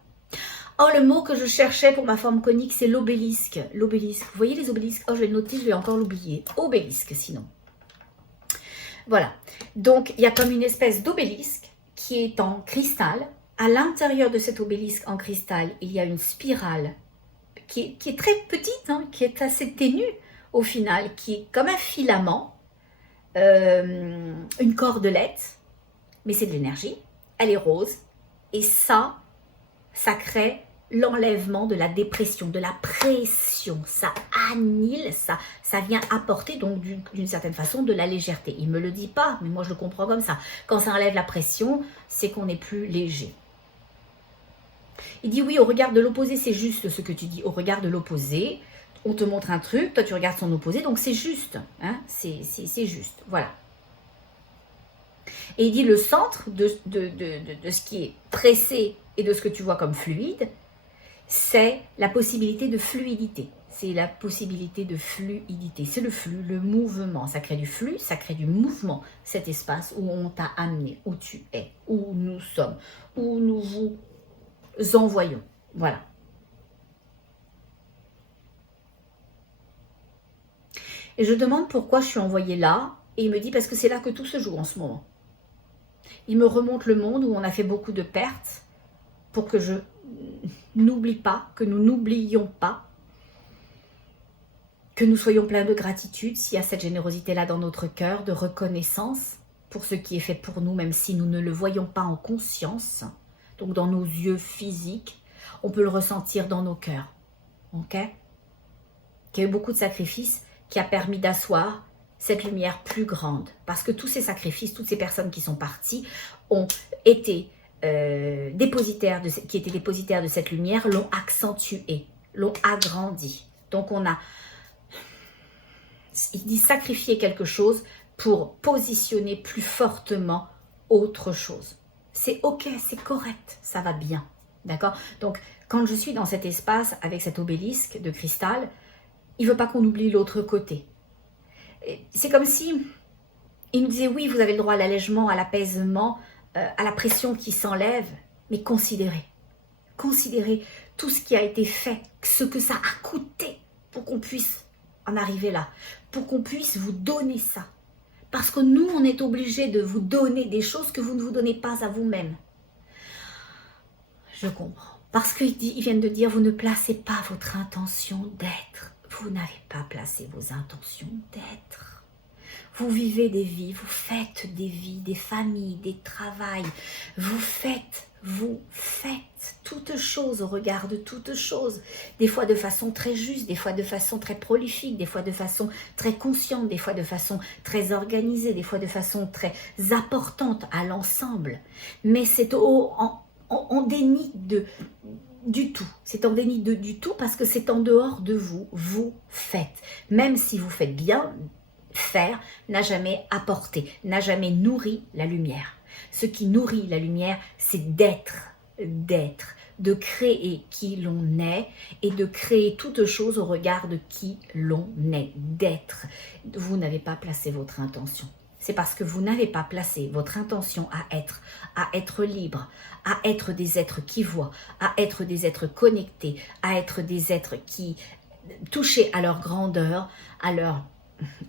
Oh, le mot que je cherchais pour ma forme conique, c'est l'obélisque. L'obélisque. Vous voyez les obélisques? Oh, je vais le noter, je vais encore l'oublier. Obélisque, sinon. Voilà. Donc, il y a comme une espèce d'obélisque qui est en cristal. À l'intérieur de cet obélisque en cristal, il y a une spirale qui est très petite, qui est assez ténue au final, qui est comme un filament une cordelette, mais c'est de l'énergie, elle est rose, et ça crée l'enlèvement de la dépression, de la pression, ça annule, ça vient apporter donc d'une certaine façon de la légèreté. Il ne me le dit pas, mais moi je le comprends comme ça. Quand ça enlève la pression, c'est qu'on est plus léger. Il dit oui, au regard de l'opposé, c'est juste ce que tu dis, au regard de l'opposé, on te montre un truc, toi tu regardes son opposé, donc c'est juste, hein, c'est juste, voilà. Et il dit le centre de ce qui est pressé et de ce que tu vois comme fluide, c'est la possibilité de fluidité. C'est la possibilité de fluidité. C'est le flux, le mouvement. Ça crée du flux, ça crée du mouvement. Cet espace où on t'a amené, où tu es, où nous sommes, où nous vous envoyons. Voilà. Et je demande pourquoi je suis envoyée là. Et il me dit parce que c'est là que tout se joue en ce moment. Il me remonte le monde où on a fait beaucoup de pertes pour que je n'oublie pas, que nous n'oublions pas, que nous soyons pleins de gratitude s'il y a cette générosité-là dans notre cœur, de reconnaissance pour ce qui est fait pour nous, même si nous ne le voyons pas en conscience, donc dans nos yeux physiques, on peut le ressentir dans nos cœurs, ok? Qu'il y a eu beaucoup de sacrifices qui a permis d'asseoir cette lumière plus grande, parce que tous ces sacrifices, toutes ces personnes qui sont parties ont été dépositaires qui étaient dépositaires de cette lumière, l'ont accentuée, l'ont agrandie. Donc on a, il dit sacrifier quelque chose pour positionner plus fortement autre chose. C'est ok, c'est correct, ça va bien, d'accord? Donc quand je suis dans cet espace avec cet obélisque de cristal, il ne veut pas qu'on oublie l'autre côté. C'est comme si il nous disait oui, vous avez le droit à l'allègement, à l'apaisement, à la pression qui s'enlève, mais considérez tout ce qui a été fait, ce que ça a coûté pour qu'on puisse en arriver là, pour qu'on puisse vous donner ça. Parce que nous, on est obligés de vous donner des choses que vous ne vous donnez pas à vous-même. Je comprends. Parce qu'ils viennent de dire, vous ne placez pas votre intention d'être. Vous n'avez pas placé vos intentions d'être. Vous vivez des vies, vous faites des vies, des familles, des travails. Vous faites toutes choses au regard de toutes choses. Des fois de façon très juste, des fois de façon très prolifique, des fois de façon très consciente, des fois de façon très organisée, des fois de façon très apportante à l'ensemble. Mais c'est en déni du tout. C'est en déni du tout parce que c'est en dehors de vous. Vous faites. Même si vous faites bien, faire n'a jamais apporté, n'a jamais nourri la lumière. Ce qui nourrit la lumière, c'est d'être, de créer qui l'on est et de créer toute chose au regard de qui l'on est, d'être. Vous n'avez pas placé votre intention. C'est parce que vous n'avez pas placé votre intention à être libre, à être des êtres qui voient, à être des êtres connectés, à être des êtres qui, touchés à leur grandeur, à leur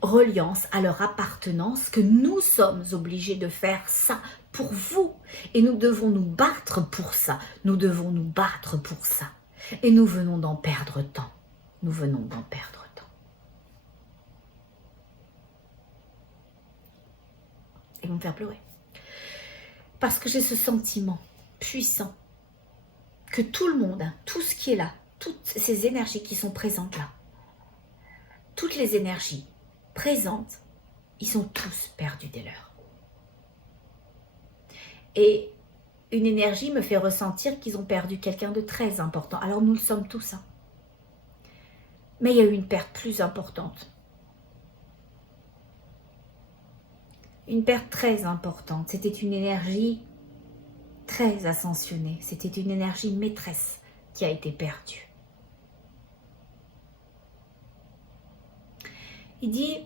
reliance, à leur appartenance, que nous sommes obligés de faire ça pour vous. Et nous devons nous battre pour ça. Nous devons nous battre pour ça. Et nous venons d'en perdre tant. Nous venons d'en perdre tant. Ils vont me faire pleurer. Parce que j'ai ce sentiment puissant que tout le monde, tout ce qui est là, toutes ces énergies qui sont présentes là, toutes les énergies présentes, ils sont tous perdus des leurs. Et une énergie me fait ressentir qu'ils ont perdu quelqu'un de très important. Alors nous le sommes tous. Hein. Mais il y a eu une perte plus importante. Une perte très importante. C'était une énergie très ascensionnée. C'était une énergie maîtresse qui a été perdue. Il dit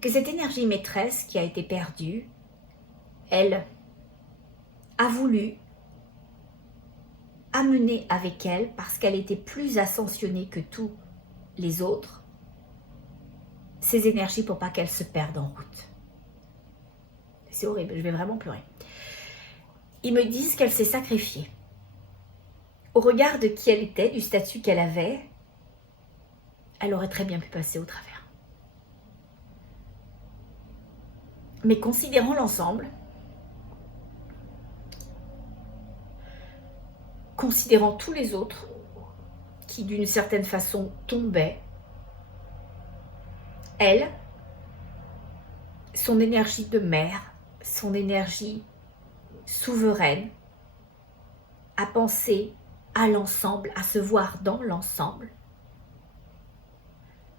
que cette énergie maîtresse qui a été perdue, elle a voulu amener avec elle, parce qu'elle était plus ascensionnée que tous les autres, ces énergies pour pas qu'elles se perdent en route. C'est horrible, je vais vraiment pleurer. Ils me disent qu'elle s'est sacrifiée. Au regard de qui elle était, du statut qu'elle avait, elle aurait très bien pu passer au travers. mais considérant l'ensemble, considérant tous les autres qui d'une certaine façon tombaient, elle, son énergie de mère, son énergie souveraine, à penser à l'ensemble, à se voir dans l'ensemble,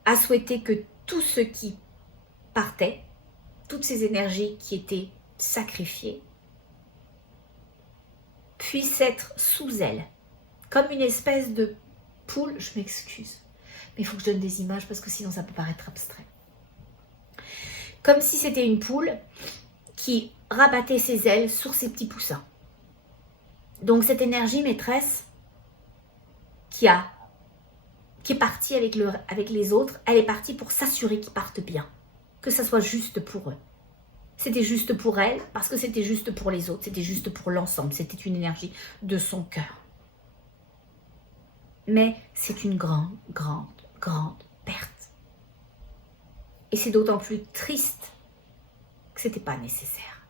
à souhaiter que tout ce qui partait, toutes ces énergies qui étaient sacrifiées, puissent être sous elle, comme une espèce de poule, je m'excuse, mais il faut que je donne des images parce que sinon ça peut paraître abstrait. Comme si c'était une poule qui rabattait ses ailes sur ses petits poussins. Donc cette énergie maîtresse qui est partie avec les autres, elle est partie pour s'assurer qu'ils partent bien, que ça soit juste pour eux. C'était juste pour elle, parce que c'était juste pour les autres, c'était juste pour l'ensemble, c'était une énergie de son cœur. Mais c'est une grande, grande, grande perte. Et c'est d'autant plus triste que ce n'était pas nécessaire.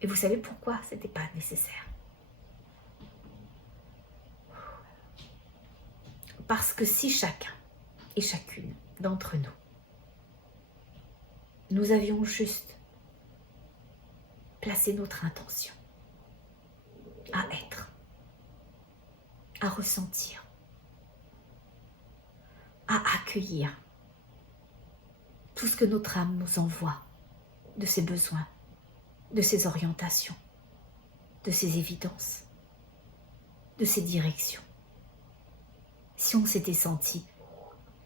Et vous savez pourquoi ce n'était pas nécessaire? Parce que si chacun et chacune d'entre nous, nous avions juste placé notre intention à être, à ressentir, à accueillir tout ce que notre âme nous envoie de ses besoins, de ses orientations, de ses évidences, de ses directions. Si on s'était senti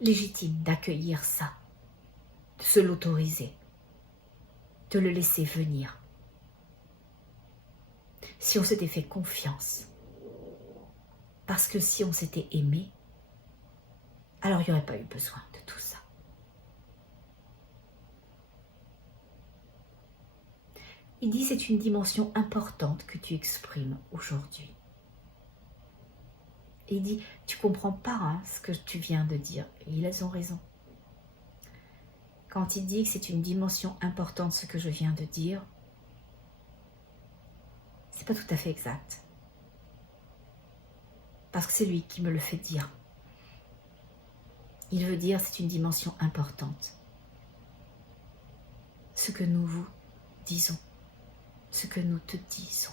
légitime d'accueillir ça, de se l'autoriser, de le laisser venir, si on s'était fait confiance, parce que si on s'était aimé, alors il n'y aurait pas eu besoin de tout ça. Il dit c'est une dimension importante que tu exprimes aujourd'hui. Et il dit, tu comprends pas ce que tu viens de dire. Et ils ont raison. Quand il dit que c'est une dimension importante ce que je viens de dire, c'est pas tout à fait exact. Parce que c'est lui qui me le fait dire. Il veut dire c'est une dimension importante. Ce que nous vous disons, ce que nous te disons.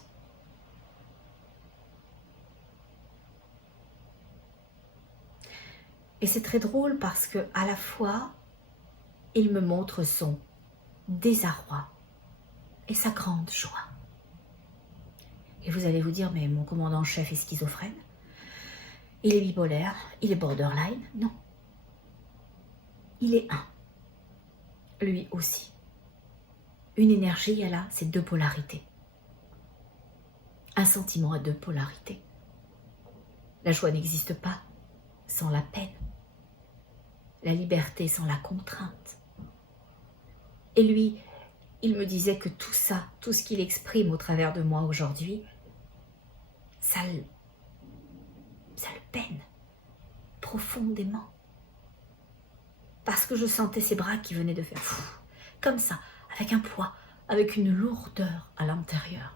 Et c'est très drôle parce que à la fois, il me montre son désarroi et sa grande joie. Et vous allez vous dire, mais mon commandant-chef est schizophrène, il est bipolaire, il est borderline. Non. Il est un. Lui aussi. Une énergie, elle a ces deux polarités. Un sentiment a deux polarités. La joie n'existe pas sans la peine. La liberté sans la contrainte. Et lui, il me disait que tout ça, tout ce qu'il exprime au travers de moi aujourd'hui, ça le peine profondément. Parce que je sentais ses bras qui venaient de faire comme ça, avec un poids, avec une lourdeur à l'intérieur.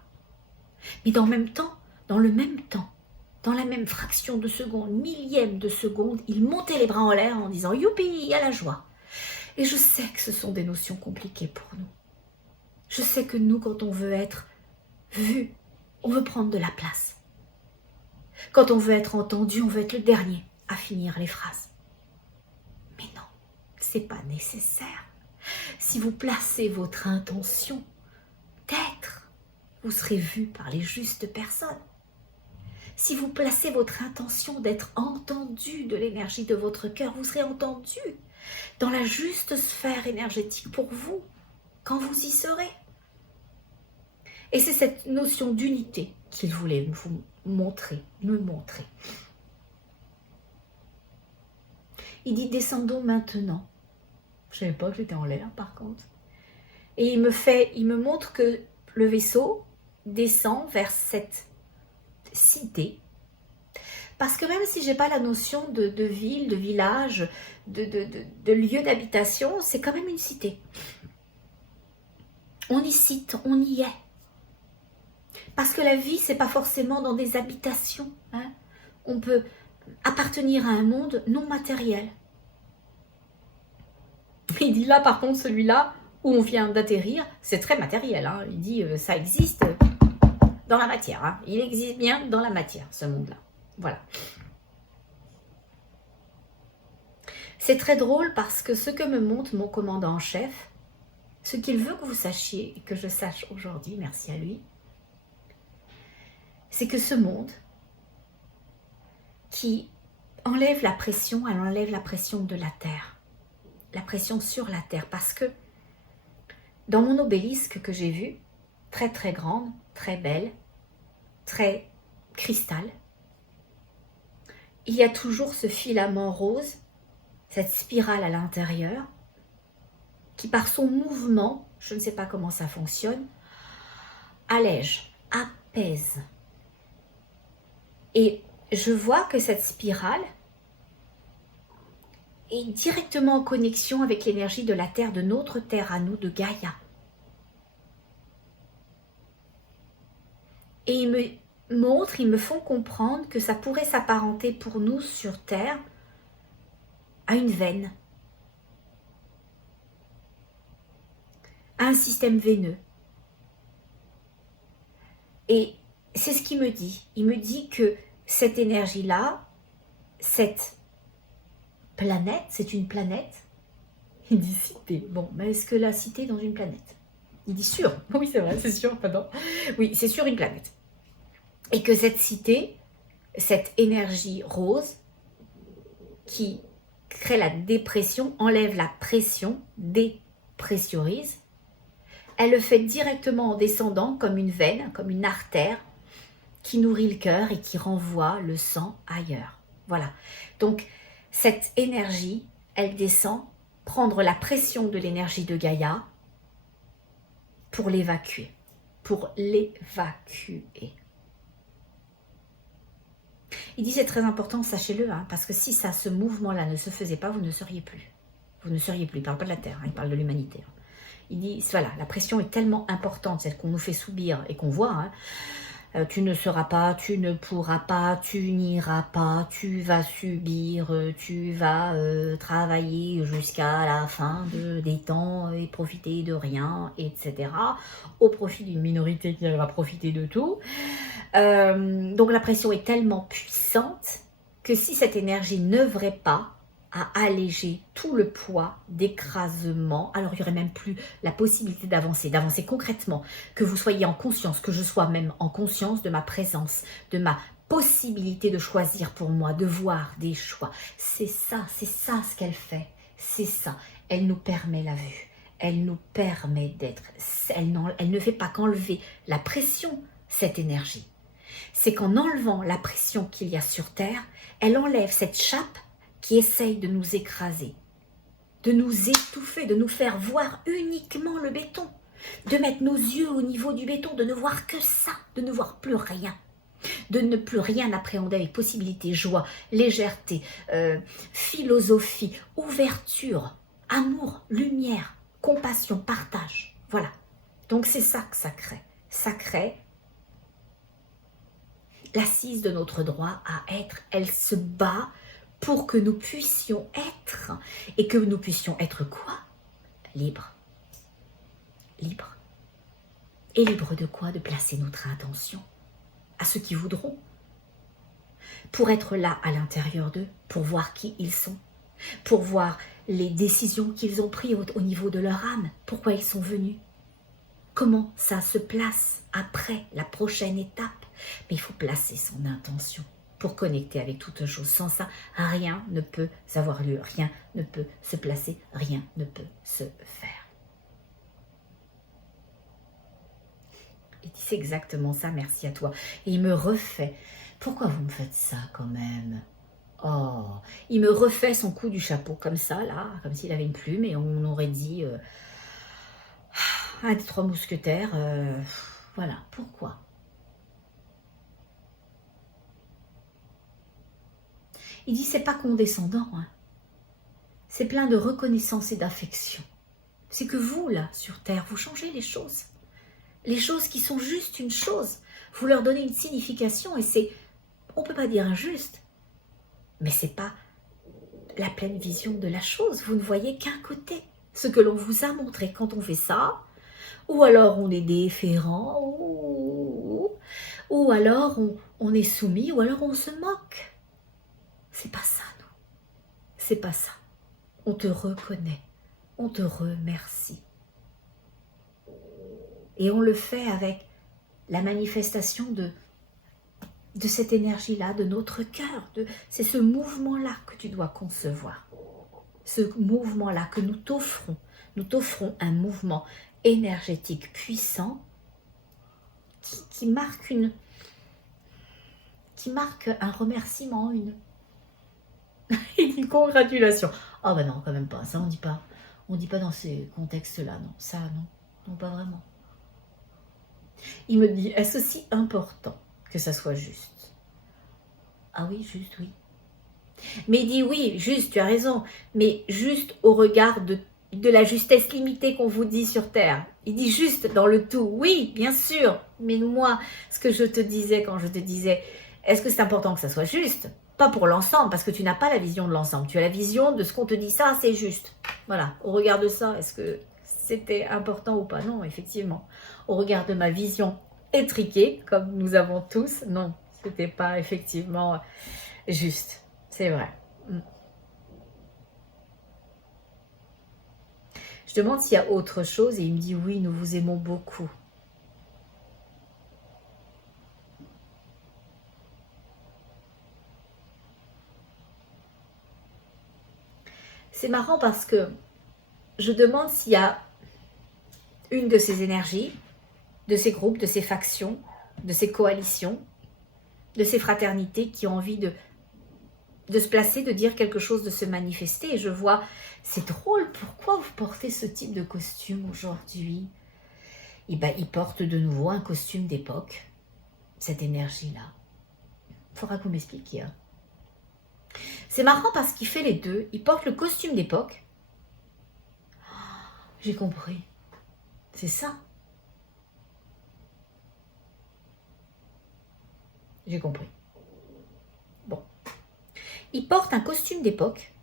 Mais dans le même temps, dans la même fraction de seconde, millième de seconde, il montait les bras en l'air en disant « Youpi, il y a la joie !» Et je sais que ce sont des notions compliquées pour nous. Je sais que nous, quand on veut être vu, on veut prendre de la place. Quand on veut être entendu, on veut être le dernier à finir les phrases. Mais non, c'est pas nécessaire. Si vous placez votre intention d'être, vous serez vu par les justes personnes. Si vous placez votre intention d'être entendu de l'énergie de votre cœur, vous serez entendu dans la juste sphère énergétique pour vous, quand vous y serez. Et c'est cette notion d'unité qu'il voulait vous montrer, me montrer. Il dit, descendons maintenant. Je ne savais pas que j'étais en l'air, par contre. Et il me montre que le vaisseau descend vers cette cité. Parce que même si je n'ai pas la notion de ville, de village, de lieu d'habitation, c'est quand même une cité. On y cite, on y est. Parce que la vie, c'est pas forcément dans des habitations. Hein. On peut appartenir à un monde non matériel. Il dit là, par contre, celui-là, où on vient d'atterrir, c'est très matériel. Hein. Il dit, ça existe dans la matière. Hein. Il existe bien dans la matière, ce monde-là. Voilà. C'est très drôle parce que ce que me montre mon commandant en chef, ce qu'il veut que vous sachiez, et que je sache aujourd'hui, merci à lui, c'est que ce monde qui enlève la pression, elle enlève la pression de la terre, la pression sur la terre, parce que dans mon obélisque que j'ai vu, très très grande, très belle, très cristal, il y a toujours ce filament rose, cette spirale à l'intérieur, qui par son mouvement, je ne sais pas comment ça fonctionne, allège, apaise. Et je vois que cette spirale est directement en connexion avec l'énergie de la Terre, de notre Terre à nous, de Gaïa. Et ils me montrent, ils me font comprendre que ça pourrait s'apparenter pour nous sur Terre à une veine, à un système veineux. Et c'est ce qu'il me dit. Il me dit que cette énergie-là, cette planète, c'est une planète. Il dit cité. Bon, mais est-ce que la cité est dans une planète? Il dit sur. Oui, c'est vrai, c'est sûr, pardon. Oui, c'est sur une planète. Et que cette cité, cette énergie rose qui crée la dépression, enlève la pression, dépressurise, elle le fait directement en descendant comme une veine, comme une artère qui nourrit le cœur et qui renvoie le sang ailleurs. Voilà. Donc, cette énergie, elle descend prendre la pression de l'énergie de Gaïa pour l'évacuer. Pour l'évacuer. Il dit c'est très important, sachez-le, hein, parce que si ça, ce mouvement-là ne se faisait pas, vous ne seriez plus. Vous ne seriez plus. Il ne parle pas de la Terre, hein, il parle de l'humanité. Hein. Il dit, voilà, la pression est tellement importante, celle qu'on nous fait subir et qu'on voit, hein, tu ne seras pas, tu ne pourras pas, tu n'iras pas, tu vas subir, tu vas travailler jusqu'à la fin des temps et profiter de rien, etc. Au profit d'une minorité qui va profiter de tout. Donc la pression est tellement puissante que si cette énergie n'œuvrait pas à alléger tout le poids d'écrasement, alors il n'y aurait même plus la possibilité d'avancer concrètement, que vous soyez en conscience, que je sois même en conscience de ma présence, de ma possibilité de choisir pour moi, de voir des choix. C'est ça ce qu'elle fait, c'est ça. Elle nous permet la vue, elle nous permet d'être, elle ne fait pas qu'enlever la pression, cette énergie. C'est qu'en enlevant la pression qu'il y a sur Terre, elle enlève cette chape qui essaye de nous écraser, de nous étouffer, de nous faire voir uniquement le béton, de mettre nos yeux au niveau du béton, de ne voir que ça, de ne voir plus rien, de ne plus rien appréhender avec possibilité, joie, légèreté, philosophie, ouverture, amour, lumière, compassion, partage. Voilà. Donc c'est ça que ça crée. Ça crée l'assise de notre droit à être. Elle se bat pour que nous puissions être. Et que nous puissions être quoi? Libre. Libre. Et libre de quoi? De placer notre intention à ceux qui voudront. Pour être là à l'intérieur d'eux, pour voir qui ils sont, pour voir les décisions qu'ils ont prises au niveau de leur âme, pourquoi ils sont venus. Comment ça se place après la prochaine étape? Mais il faut placer son intention pour connecter avec toute chose. Sans ça, rien ne peut avoir lieu, rien ne peut se placer, rien ne peut se faire. Il dit c'est exactement ça, merci à toi. Et il me refait, pourquoi vous me faites ça quand même? Oh, il me refait son coup du chapeau comme ça, là, comme s'il avait une plume et on aurait dit un des trois mousquetaires. Voilà, pourquoi? Il dit c'est pas condescendant, hein. C'est plein de reconnaissance et d'affection. C'est que vous, là, sur Terre, vous changez les choses. Les choses qui sont juste une chose. Vous leur donnez une signification et c'est, on ne peut pas dire injuste, mais ce n'est pas la pleine vision de la chose. Vous ne voyez qu'un côté. Ce que l'on vous a montré quand on fait ça, ou alors on est déférent, ou alors on est soumis, ou alors on se moque. C'est pas ça, nous. C'est pas ça. On te reconnaît. On te remercie. Et on le fait avec la manifestation de cette énergie-là, de notre cœur. C'est ce mouvement-là que tu dois concevoir. Ce mouvement-là que nous t'offrons. Nous t'offrons un mouvement énergétique puissant qui marque un remerciement, une congratulation. Ah ben non, quand même pas. Ça, on dit pas. On dit pas dans ces contextes-là, non. Ça, non. Non, pas vraiment. Il me dit, est-ce aussi important que ça soit juste? Ah oui, juste, oui. Mais il dit, oui, juste, tu as raison, mais juste au regard de la justesse limitée qu'on vous dit sur Terre. Il dit juste dans le tout, oui, bien sûr, mais moi, ce que je te disais quand je te disais, est-ce que c'est important que ça soit juste? Pas pour l'ensemble, parce que tu n'as pas la vision de l'ensemble, tu as la vision de ce qu'on te dit, ça c'est juste. Voilà, au regard de ça, est-ce que c'était important ou pas? Non, effectivement. Au regard de ma vision étriquée, comme nous avons tous, non, c'était pas effectivement juste. C'est vrai. Je demande s'il y a autre chose et il me dit oui, nous vous aimons beaucoup. C'est marrant parce que je demande s'il y a une de ces énergies, de ces groupes, de ces factions, de ces coalitions, de ces fraternités qui ont envie de se placer, de dire quelque chose, de se manifester. Et je vois, c'est drôle, pourquoi vous portez ce type de costume aujourd'hui? Et ben, ils portent de nouveau un costume d'époque, cette énergie-là. Il faudra que vous m'expliquiez. Hein. C'est marrant parce qu'il fait les deux. Il porte le costume d'époque. J'ai compris. C'est ça. J'ai compris. Bon. Il porte un costume d'époque,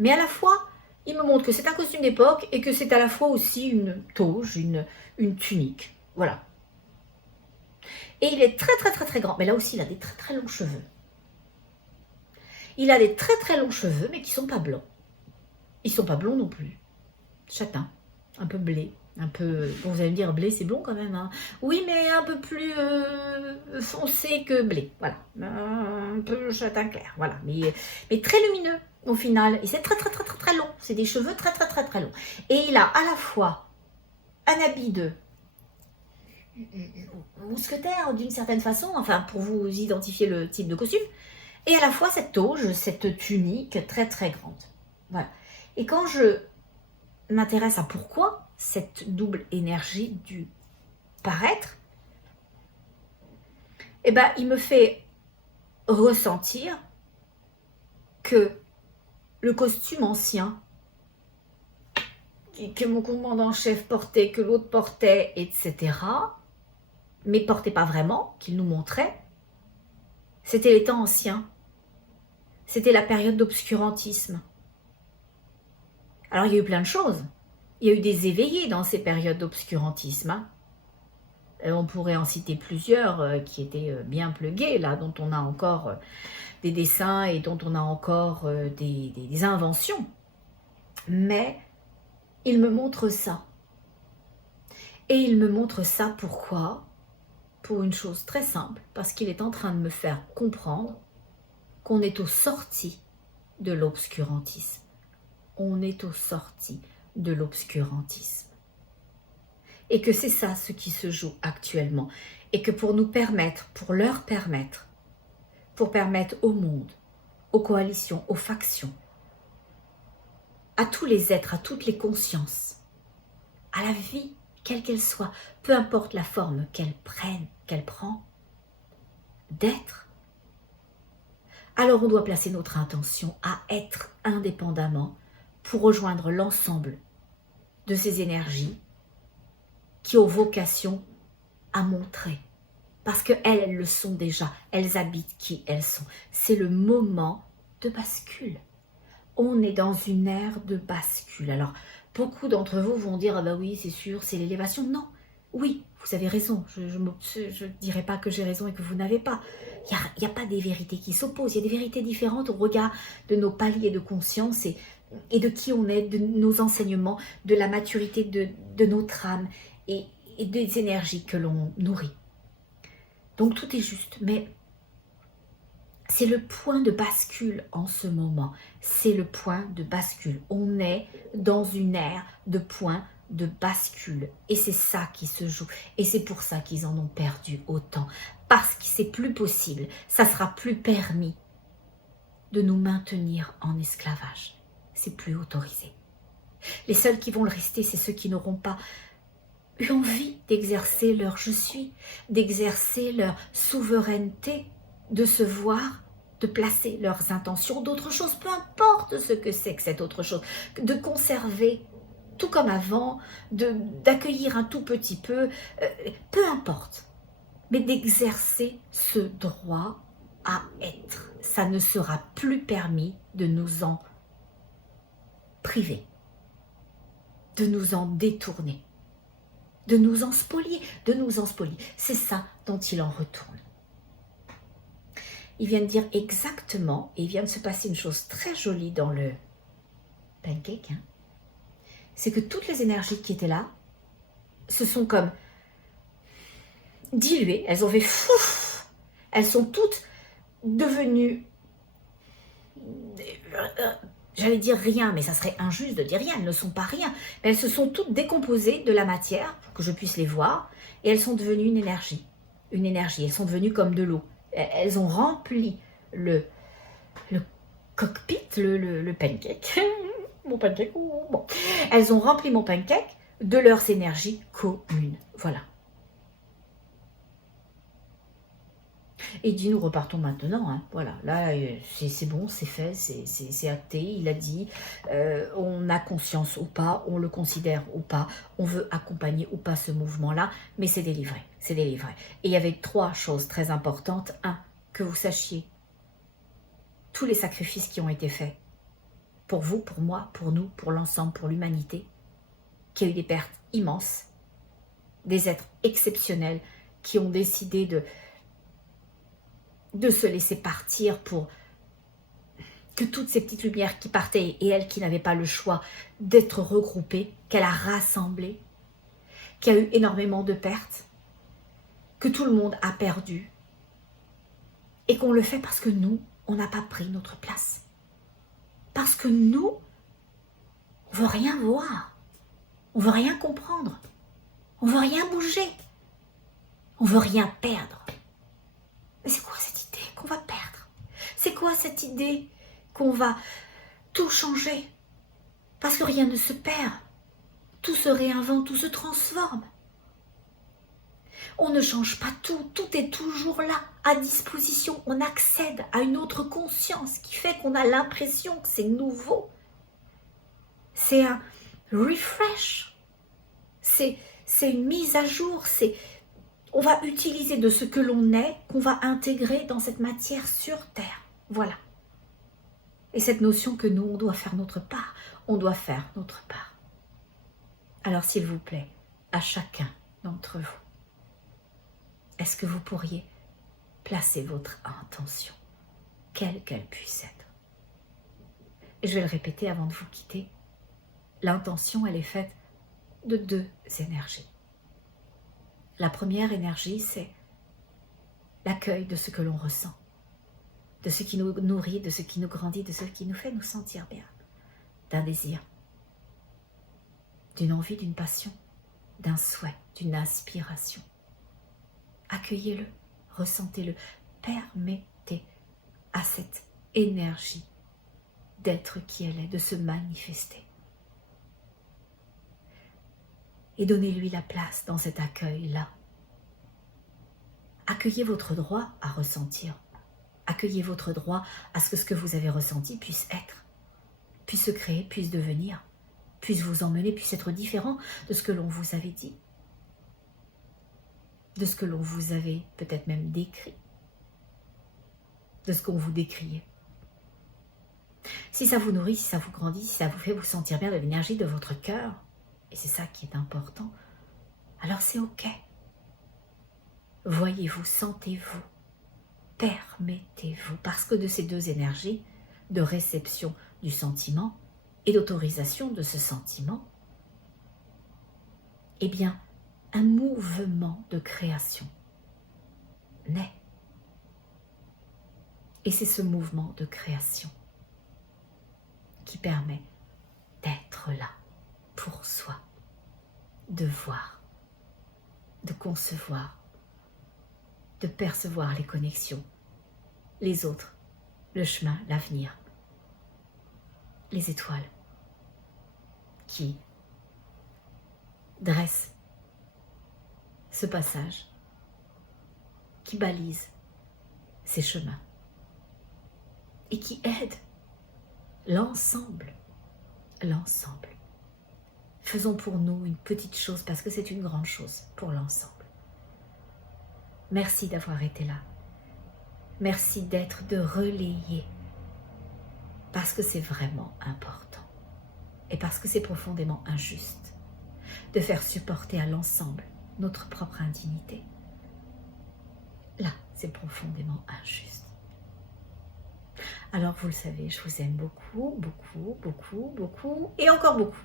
mais à la fois, il me montre que c'est un costume d'époque et que c'est à la fois aussi une toge, une tunique. Voilà. Et il est très très très très grand. Mais là aussi, il a des très très longs cheveux. Il a des très très longs cheveux, mais qui ne sont pas blancs. Ils ne sont pas blonds non plus. Châtain, un peu blé. Un peu, bon, vous allez me dire, blé c'est blond quand même. Hein. Oui, mais un peu plus foncé que blé. Voilà. Un peu châtain clair. Voilà. Mais très lumineux au final. Et c'est très très très très très long. C'est des cheveux très très très très longs. Et il a à la fois un habit de mousquetaire d'une certaine façon, enfin pour vous identifier le type de costume, et à la fois cette toge, cette tunique très très grande. Voilà. Et quand je m'intéresse à pourquoi cette double énergie du paraître, eh ben, il me fait ressentir que le costume ancien que mon commandant-chef portait, que l'autre portait, etc., mais portait pas vraiment, qu'il nous montrait, c'était les temps anciens. C'était la période d'obscurantisme. Alors, il y a eu plein de choses. Il y a eu des éveillés dans ces périodes d'obscurantisme. Hein. On pourrait en citer plusieurs qui étaient bien plugués, là, dont on a encore des dessins et dont on a encore des inventions. Mais il me montre ça. Et il me montre ça pourquoi? Pour une chose très simple, parce qu'il est en train de me faire comprendre qu'on est aux sorties de l'obscurantisme. On est aux sorties de l'obscurantisme. Et que c'est ça ce qui se joue actuellement. Et que pour nous permettre, pour leur permettre, pour permettre au monde, aux coalitions, aux factions, à tous les êtres, à toutes les consciences, à la vie, quelle qu'elle soit, peu importe la forme qu'elle prenne, qu'elle prend, d'être. Alors on doit placer notre intention à être indépendamment pour rejoindre l'ensemble de ces énergies qui ont vocation à montrer. Parce qu'elles le sont déjà, elles habitent qui elles sont. C'est le moment de bascule. On est dans une ère de bascule. Alors, beaucoup d'entre vous vont dire, ah ben oui, c'est sûr, c'est l'élévation. Non, oui, vous avez raison. Je ne dirai pas que j'ai raison et que vous n'avez pas. Il n'y a pas des vérités qui s'opposent. Il y a des vérités différentes au regard de nos paliers de conscience et de qui on est, de nos enseignements, de la maturité de notre âme et des énergies que l'on nourrit. Donc tout est juste, mais c'est le point de bascule en ce moment. C'est le point de bascule. On est dans une ère de point de bascule. Et c'est ça qui se joue. Et c'est pour ça qu'ils en ont perdu autant. Parce que c'est plus possible. Ça sera plus permis de nous maintenir en esclavage. C'est plus autorisé. Les seuls qui vont le rester, c'est ceux qui n'auront pas eu envie d'exercer leur je suis, d'exercer leur souveraineté, de se voir, de placer leurs intentions d'autre chose, peu importe ce que c'est que cette autre chose, de conserver tout comme avant, d'accueillir un tout petit peu, peu importe, mais d'exercer ce droit à être. Ça ne sera plus permis de nous en priver, de nous en détourner, de nous en spolier, C'est ça dont il en retourne. Il vient de dire exactement, et il vient de se passer une chose très jolie dans le pancake, c'est que toutes les énergies qui étaient là se sont comme diluées, elles ont fait fouf, elles sont toutes devenues, j'allais dire rien, mais ça serait injuste de dire rien, elles ne sont pas rien, mais elles se sont toutes décomposées de la matière, pour que je puisse les voir, et elles sont devenues une énergie, elles sont devenues comme de l'eau. Elles ont rempli le cockpit, le pancake, mon pancake, bon. Elles ont rempli mon pancake de leurs énergies communes. Voilà. Et il dit, nous repartons maintenant. Voilà, là, c'est bon, c'est fait, c'est acté, il a dit, on a conscience ou pas, on le considère ou pas, on veut accompagner ou pas ce mouvement-là, mais c'est délivré, Et il y avait 3 choses très importantes. 1, que vous sachiez tous les sacrifices qui ont été faits, pour vous, pour moi, pour nous, pour l'ensemble, pour l'humanité, qu'il y a eu des pertes immenses, des êtres exceptionnels qui ont décidé de se laisser partir pour que toutes ces petites lumières qui partaient et elles qui n'avaient pas le choix d'être regroupées, qu'elle a rassemblées, qu'il y a eu énormément de pertes, que tout le monde a perdu et qu'on le fait parce que nous, on n'a pas pris notre place. Parce que nous, on ne veut rien voir, on ne veut rien comprendre, on ne veut rien bouger, on ne veut rien perdre. Mais c'est quoi cette idée qu'on va perdre? C'est quoi cette idée qu'on va tout changer? Parce que rien ne se perd. Tout se réinvente, tout se transforme. On ne change pas tout, tout est toujours là, à disposition. On accède à une autre conscience qui fait qu'on a l'impression que c'est nouveau. C'est un refresh. C'est une mise à jour, on va utiliser de ce que l'on est, qu'on va intégrer dans cette matière sur Terre. Voilà. Et cette notion que nous, on doit faire notre part. On doit faire notre part. Alors, s'il vous plaît, à chacun d'entre vous, est-ce que vous pourriez placer votre intention, quelle qu'elle puisse être? Et je vais le répéter avant de vous quitter. L'intention, elle est faite de 2 énergies. La première énergie, c'est l'accueil de ce que l'on ressent, de ce qui nous nourrit, de ce qui nous grandit, de ce qui nous fait nous sentir bien, d'un désir, d'une envie, d'une passion, d'un souhait, d'une aspiration. Accueillez-le, ressentez-le, permettez à cette énergie d'être qui elle est, de se manifester. Et donnez-lui la place dans cet accueil-là. Accueillez votre droit à ressentir. Accueillez votre droit à ce que vous avez ressenti puisse être, puisse se créer, puisse devenir. puisse vous emmener, puisse être différent de ce que l'on vous avait dit, de ce que l'on vous avait peut-être même décrit, de ce qu'on vous décriait. Si ça vous nourrit, si ça vous grandit, si ça vous fait vous sentir bien de l'énergie de votre cœur, et c'est ça qui est important, alors c'est ok. Voyez-vous, sentez-vous, permettez-vous, parce que de ces deux énergies, de réception du sentiment et d'autorisation de ce sentiment, eh bien, un mouvement de création naît. Et c'est ce mouvement de création qui permet d'être là pour soi, de voir, de concevoir, de percevoir les connexions, les autres, le chemin, l'avenir, les étoiles qui dressent ce passage, qui balisent ces chemins et qui aident l'ensemble. Faisons pour nous une petite chose parce que c'est une grande chose pour l'ensemble. Merci d'avoir été là. Merci d'être, de relayer. Parce que c'est vraiment important. Et parce que c'est profondément injuste de faire supporter à l'ensemble notre propre indignité. Là, c'est profondément injuste. Alors vous le savez, je vous aime beaucoup, beaucoup, beaucoup, beaucoup et encore beaucoup.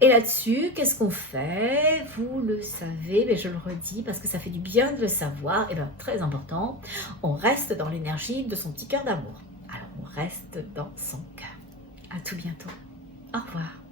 Et là-dessus, qu'est-ce qu'on fait? Vous le savez, mais je le redis parce que ça fait du bien de le savoir. Et bien, très important, on reste dans l'énergie de son petit cœur d'amour. Alors, on reste dans son cœur. À tout bientôt. Au revoir.